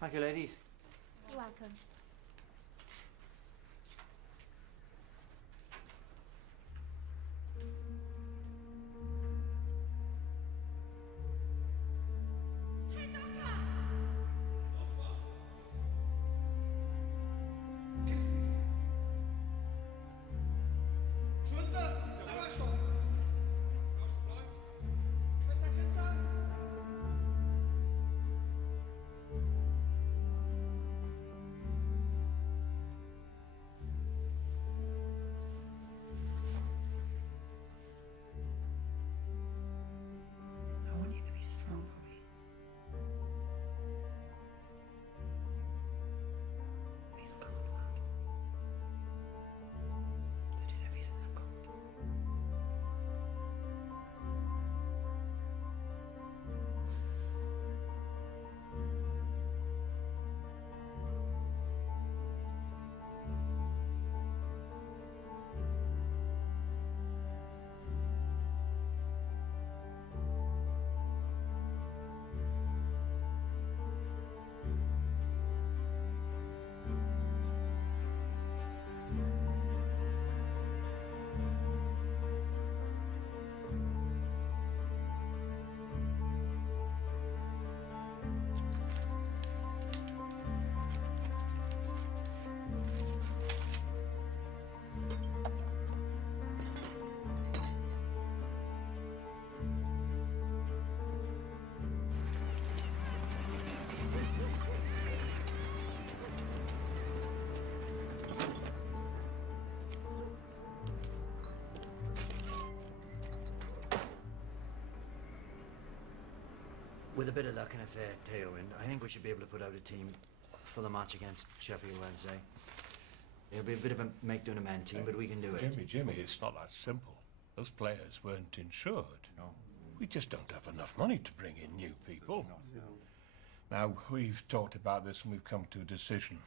Thank you, ladies. You're welcome. with a bit of luck and a fair tailwind, I think we should be able to put out a team for the match against Sheffield Wednesday. It'll be a bit of a make-do-a-man team, but we can do it. Jimmy, it's not that simple. Those players weren't insured. No. We just don't have enough money to bring in new people. Now, we've talked about this and we've come to a decision.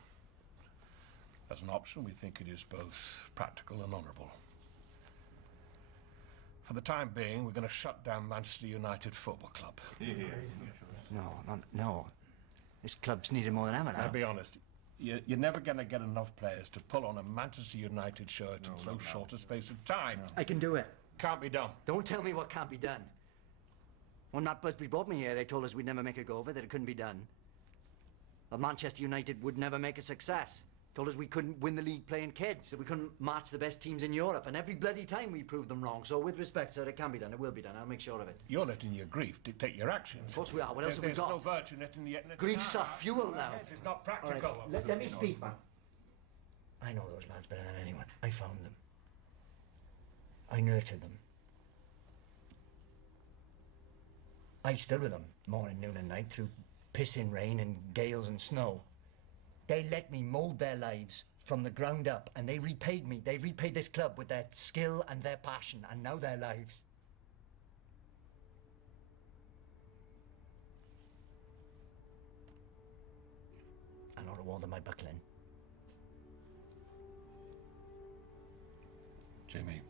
As an option, we think it is both practical and honourable. For the time being, we're going to shut down Manchester United Football Club. No. This club's needed more than ever now. I'll be honest. You're never going to get enough players to pull on a Manchester United shirt in so short a space of time. I can do it. Can't be done. Don't tell me what can't be done. When Matt Busby brought me here, they told us we'd never make a go of it, that it couldn't be done. That Manchester United would never make a success. Told us we couldn't win the league playing kids, that we couldn't match the best teams in Europe, and every bloody time we proved them wrong. So with respect, sir, it can be done. It will be done. I'll make sure of it. You're letting your grief dictate your actions. Of course we are. What else have we got? There's no virtue in letting the... Grief's a fuel now. It is not practical. All right, let me speak. I know those lads better than anyone. I found them. I nurtured them. I stood with them morning, noon and night through pissing rain and gales and snow. They let me mould their lives from the ground up, and they repaid me. They repaid this club with their skill and their passion, and now their lives. I don't reward them by buckling. Jimmy,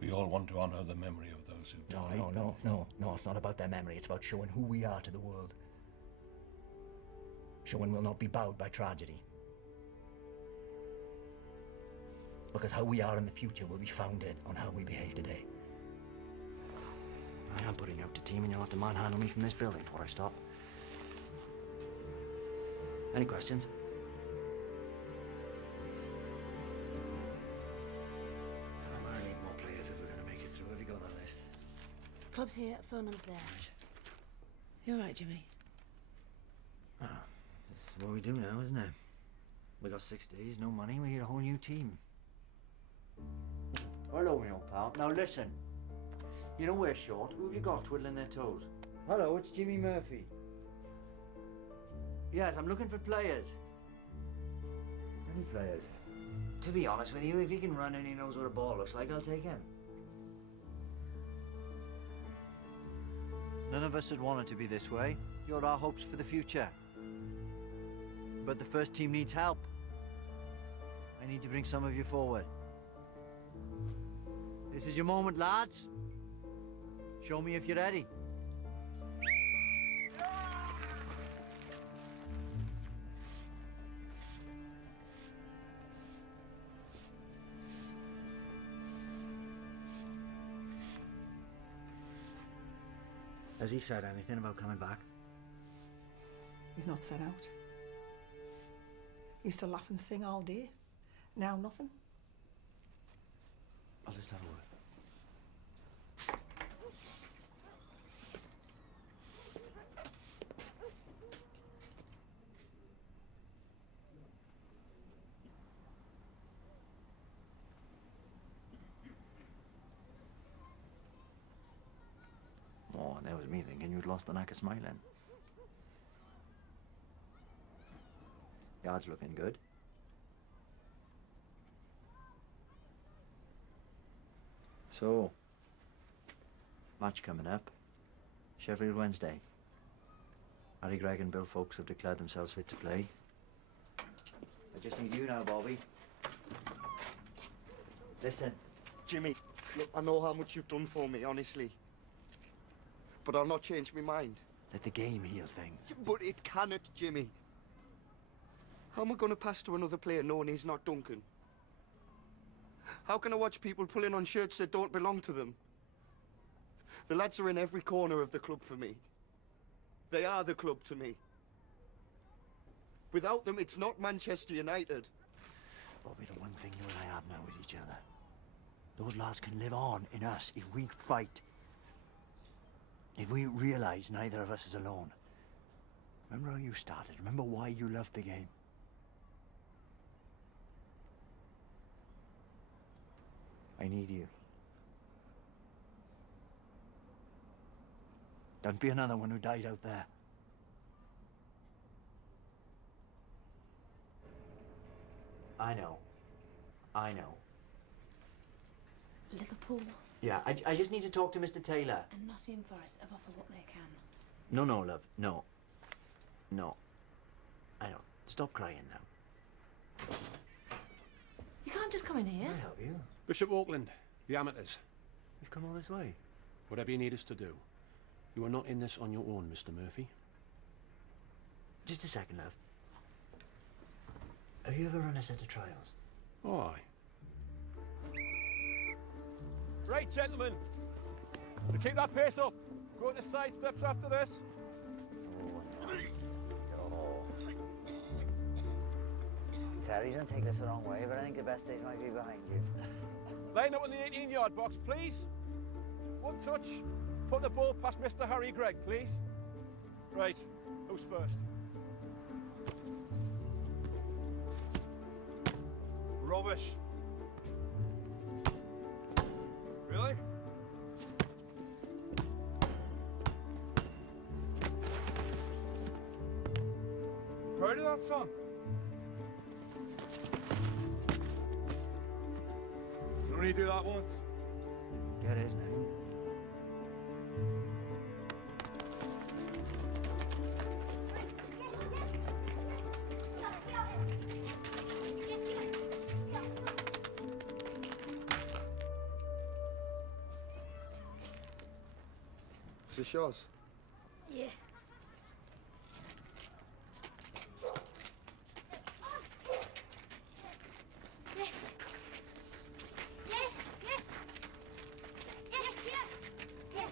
we all want to honour the memory of those who died. No, it's not about their memory. It's about showing who we are to the world. Showing we'll not be bowed by tragedy. Because how we are in the future will be founded on how we behave today. I am putting out the team, and you'll have to manhandle me from this building before I stop. Any questions? I'm gonna need more players if we're gonna make it through. Have you got that list? Club's here, phone number's there. You're right, Jimmy. That's what we do now, isn't it? We got 6 days, no money, we need a whole new team. Hello, my old pal. Now listen. You know we're short. Who have you got twiddling their toes? Hello, it's Jimmy Murphy. Yes, I'm looking for players. Any players? To be honest with you, if he can run and he knows what a ball looks like, I'll take him. None of us had wanted to be this way. You're our hopes for the future. But the first team needs help. I need to bring some of you forward. This is your moment, lads. Show me if you're ready. Has he said anything about coming back? He's not set out. He used to laugh and sing all day. Now nothing. I'll just have a word. Oh, that was me thinking you'd lost the knack of smiling. Yard's looking good. So, match coming up. Sheffield Wednesday. Harry Gregg and Bill Folks have declared themselves fit to play. I just need you now, Bobby. Listen. Jimmy, look, I know how much you've done for me, honestly. But I'll not change my mind. Let the game heal things. But it cannot, Jimmy. How am I going to pass to another player knowing he's not Duncan? How can I watch people pulling on shirts that don't belong to them? The lads are in every corner of the club for me. They are the club to me. Without them, it's not Manchester United. Bobby, the one thing you and I have now is each other. Those lads can live on in us if we fight. If we realise neither of us is alone. Remember how you started? Remember why you loved the game? I need you. Don't be another one who died out there. I know. I know. Liverpool Yeah, I just need to talk to Mr. Taylor. and Nottingham Forest have offered what they can. No, no, love. No. No. I know. Stop crying now. You can't just come in here. I'll help you. Bishop Auckland, the amateurs. We've come all this way. Whatever you need us to do. You are not in this on your own, Mr. Murphy. Just a second, love. Have you ever run a set of trials? Oh, aye. Right, gentlemen. You keep that pace up. Go to side steps after this. Terry, don't take this the wrong way, but I think the best days might be behind you. Line up in the 18-yard box, please. One touch. Put the ball past Mr. Harry Gregg, please. Right. Who's first? Rubbish. Really? Heard of that song? You only do that once. Get his name. Is this yours? Yeah. Yes. Yes, yes. Yes, yeah. Yeah.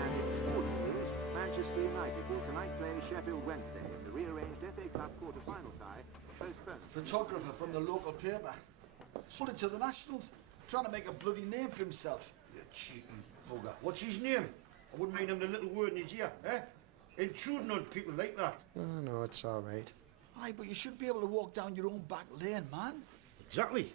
And in sports news, Manchester United will tonight play Sheffield Wednesday in the rearranged FA Cup quarter-final tie postponed. Photographer from the local paper. Sold it to the Nationals, trying to make a bloody name for himself. You cheeky bugger. What's his name? I wouldn't mind him the little word in his ear, eh? Intruding on people like that. No, it's all right. Aye, but you should be able to walk down your own back lane, man. Exactly.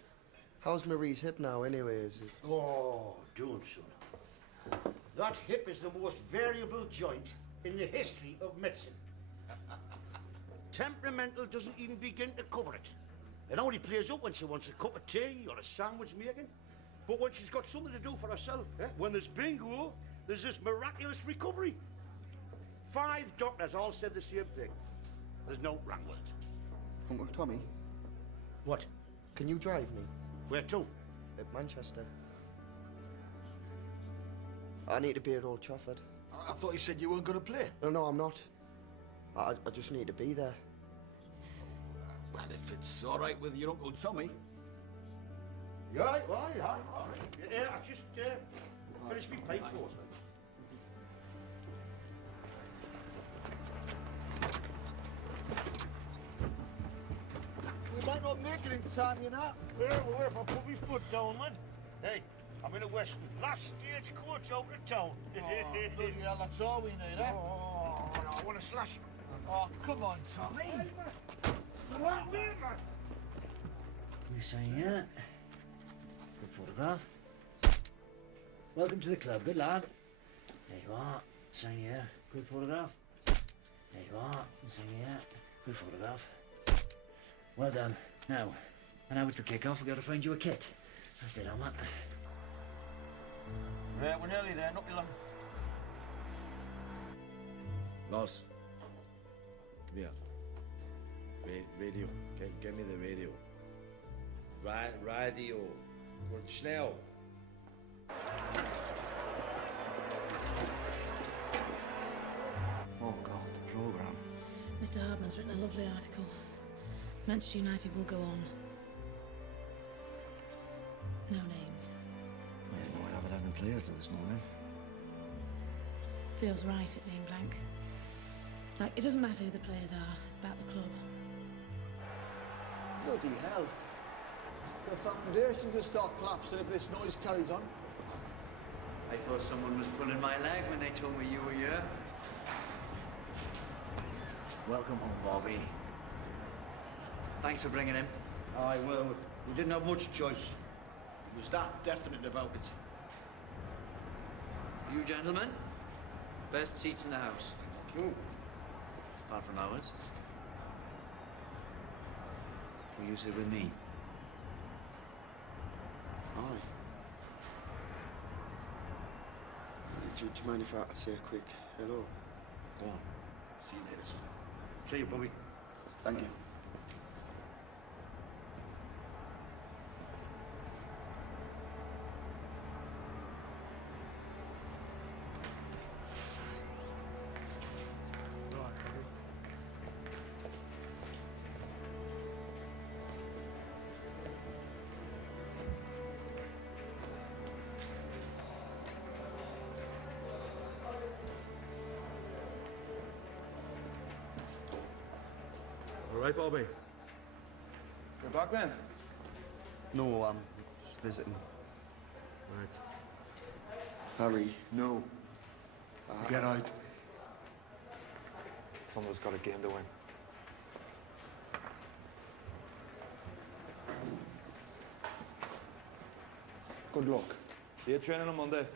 How's Marie's hip now, anyway? Is it? Oh, don't, son. That hip is the most variable joint in the history of medicine. Temperamental doesn't even begin to cover it. It only plays up when she wants a cup of tea or a sandwich making. But when she's got something to do for herself, when there's bingo, there's this miraculous recovery. 5 doctors all said the same thing. There's no wrong with it. Uncle Tommy? What? Can you drive me? Where to? At Manchester. I need to be at Old Trafford. I thought you said you weren't going to play. No, I'm not. I just need to be there. Well, if it's all right with your Uncle Tommy. Yeah, all right. Yeah, I just finished my pipe for us. We might not make it in time, you know. Yeah, well, if I put my foot down, man. Hey, I'm in a Western. Last stagecoach out of town. Oh, bloody hell, that's all we need, eh? Oh, no, I want to slash. Oh, come on, Tommy. What, man? You saying yeah? Good photograph. Welcome to the club, good lad. There you are. Sign here. Good photograph. There you are. Sign here. Good photograph. Well done. Now it's the kick-off. We've got to find you a kit. That's it, Alma. Yeah, we're nearly there. Not too long. Boss, come here. Radio. Get me the radio. Radio. Und schnell. Oh, God, the programme. Mr. Hardman's written a lovely article. Manchester United will go on. No names. players did this morning. Feels right at being blank. Like, it doesn't matter who the players are, it's about the club. Bloody hell. The foundations will start collapsing if this noise carries on. I thought someone was pulling my leg when they told me you were here. Welcome home, Bobby. Thanks for bringing him. Aye, well, we didn't have much choice. He was that definite about it. You gentlemen, best seats in the house. Apart from ours. Will you sit with me? Aye. Do you mind if I say a quick hello? Go on. See you later, son. See you, Bobby. Thank you. All right, Bobby. You're back then? No, I'm just visiting. Right. Harry, no. Get out. Someone's got a game to win. Good luck. See you training on Monday.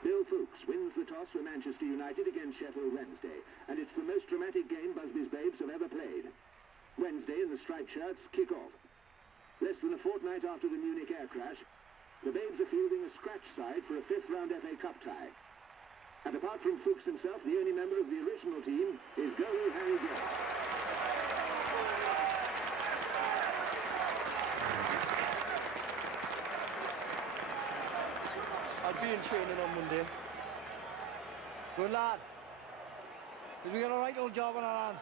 Bill Fuchs wins the toss for Manchester United against Sheffield Wednesday, and it's the most dramatic game Busby's Babes have ever played. Wednesday and the striped shirts kick off. Less than a fortnight after the Munich Air crash, the Babes are fielding a scratch side for a fifth-round FA Cup tie. And apart from Fuchs himself, the only member of the original team is goalie Harry Gray. I'll be in training on Monday. Good lad. Because we got a right old job on our hands.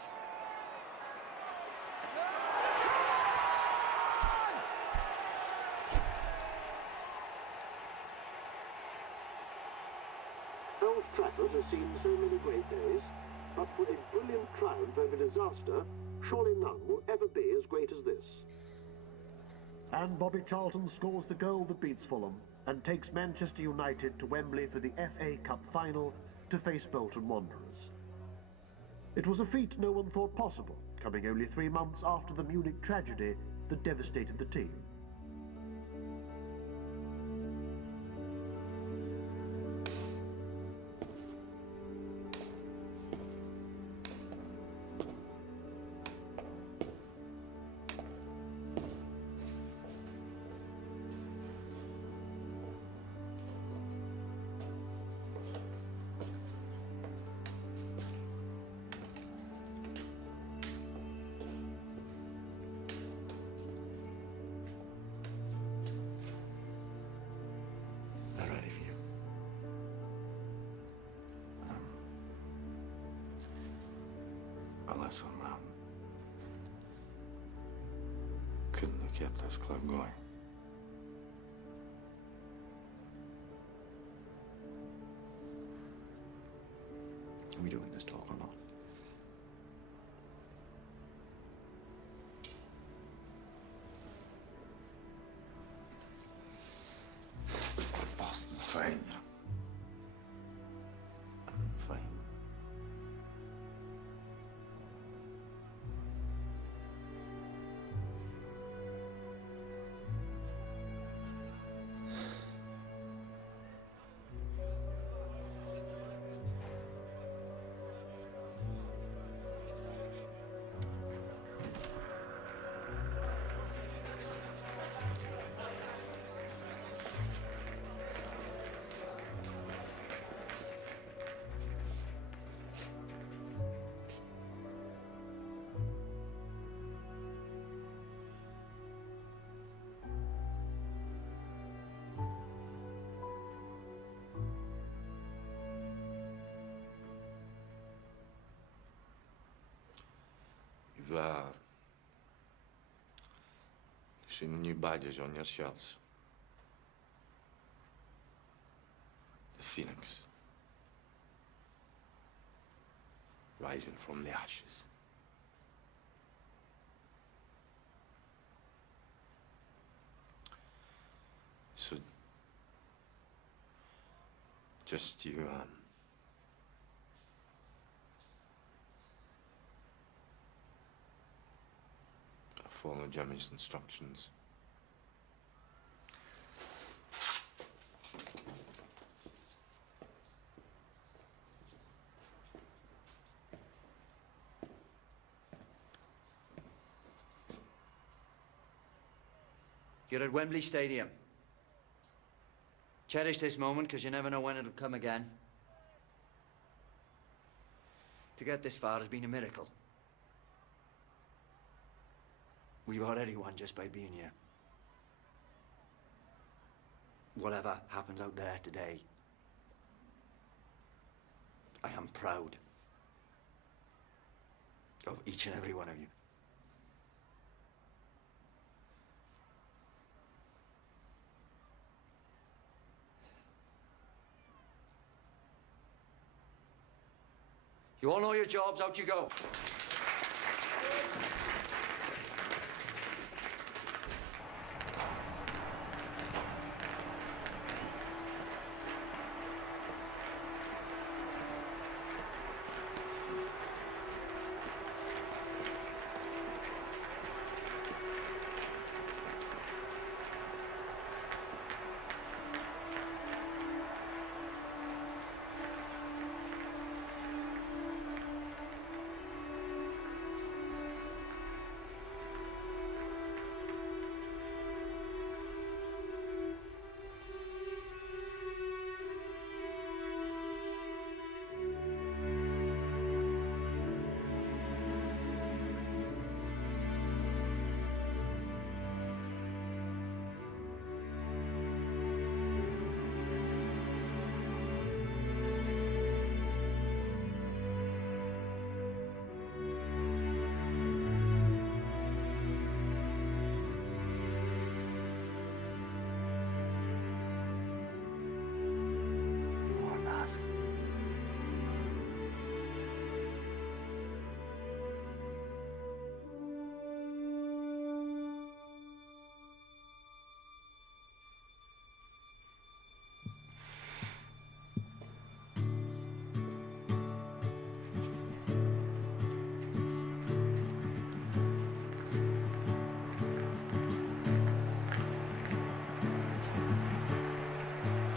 Old Trafford has seen so many great days, but for a brilliant triumph over disaster, surely none will ever be as great as this. And Bobby Charlton scores the goal that beats Fulham and takes Manchester United to Wembley for the FA Cup final to face Bolton Wanderers. It was a feat no one thought possible, coming only 3 months after the Munich tragedy that devastated the team. They're ready for you. Unless couldn't have kept this club going. Are we doing this talk or not? Boss, fine. Fine. You've seen the new badges on your shirts. The phoenix. Rising from the ashes. So, just you, follow Jimmy's instructions. You're at Wembley Stadium. Cherish this moment, because you never know when it'll come again. To get this far has been a miracle. We've already won just by being here. Whatever happens out there today, I am proud of each and every one of you. You all know your jobs, out you go.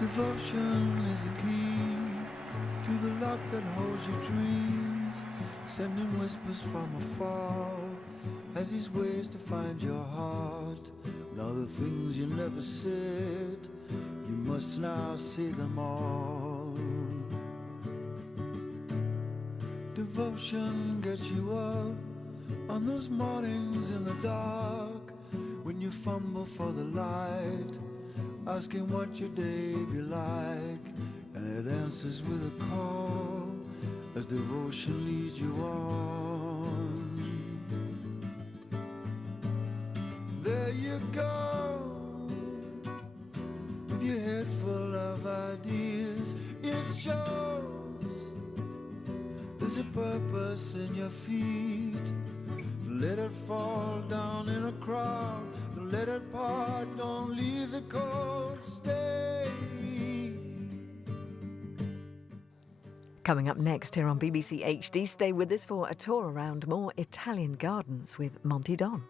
Devotion is a key to the lock that holds your dreams, sending whispers from afar as these ways to find your heart. Now the things you never said, you must now say them all. Devotion gets you up on those mornings in the dark when you fumble for the light, asking what your day be like, and it answers with a call as devotion leads you on. There you go, with your head full of ideas. It shows there's a purpose in your feet. Let it fall down in a crowd. Let it part, don't leave it cold, stay. Coming up next here on BBC HD, stay with us for a tour around more Italian gardens with Monty Don.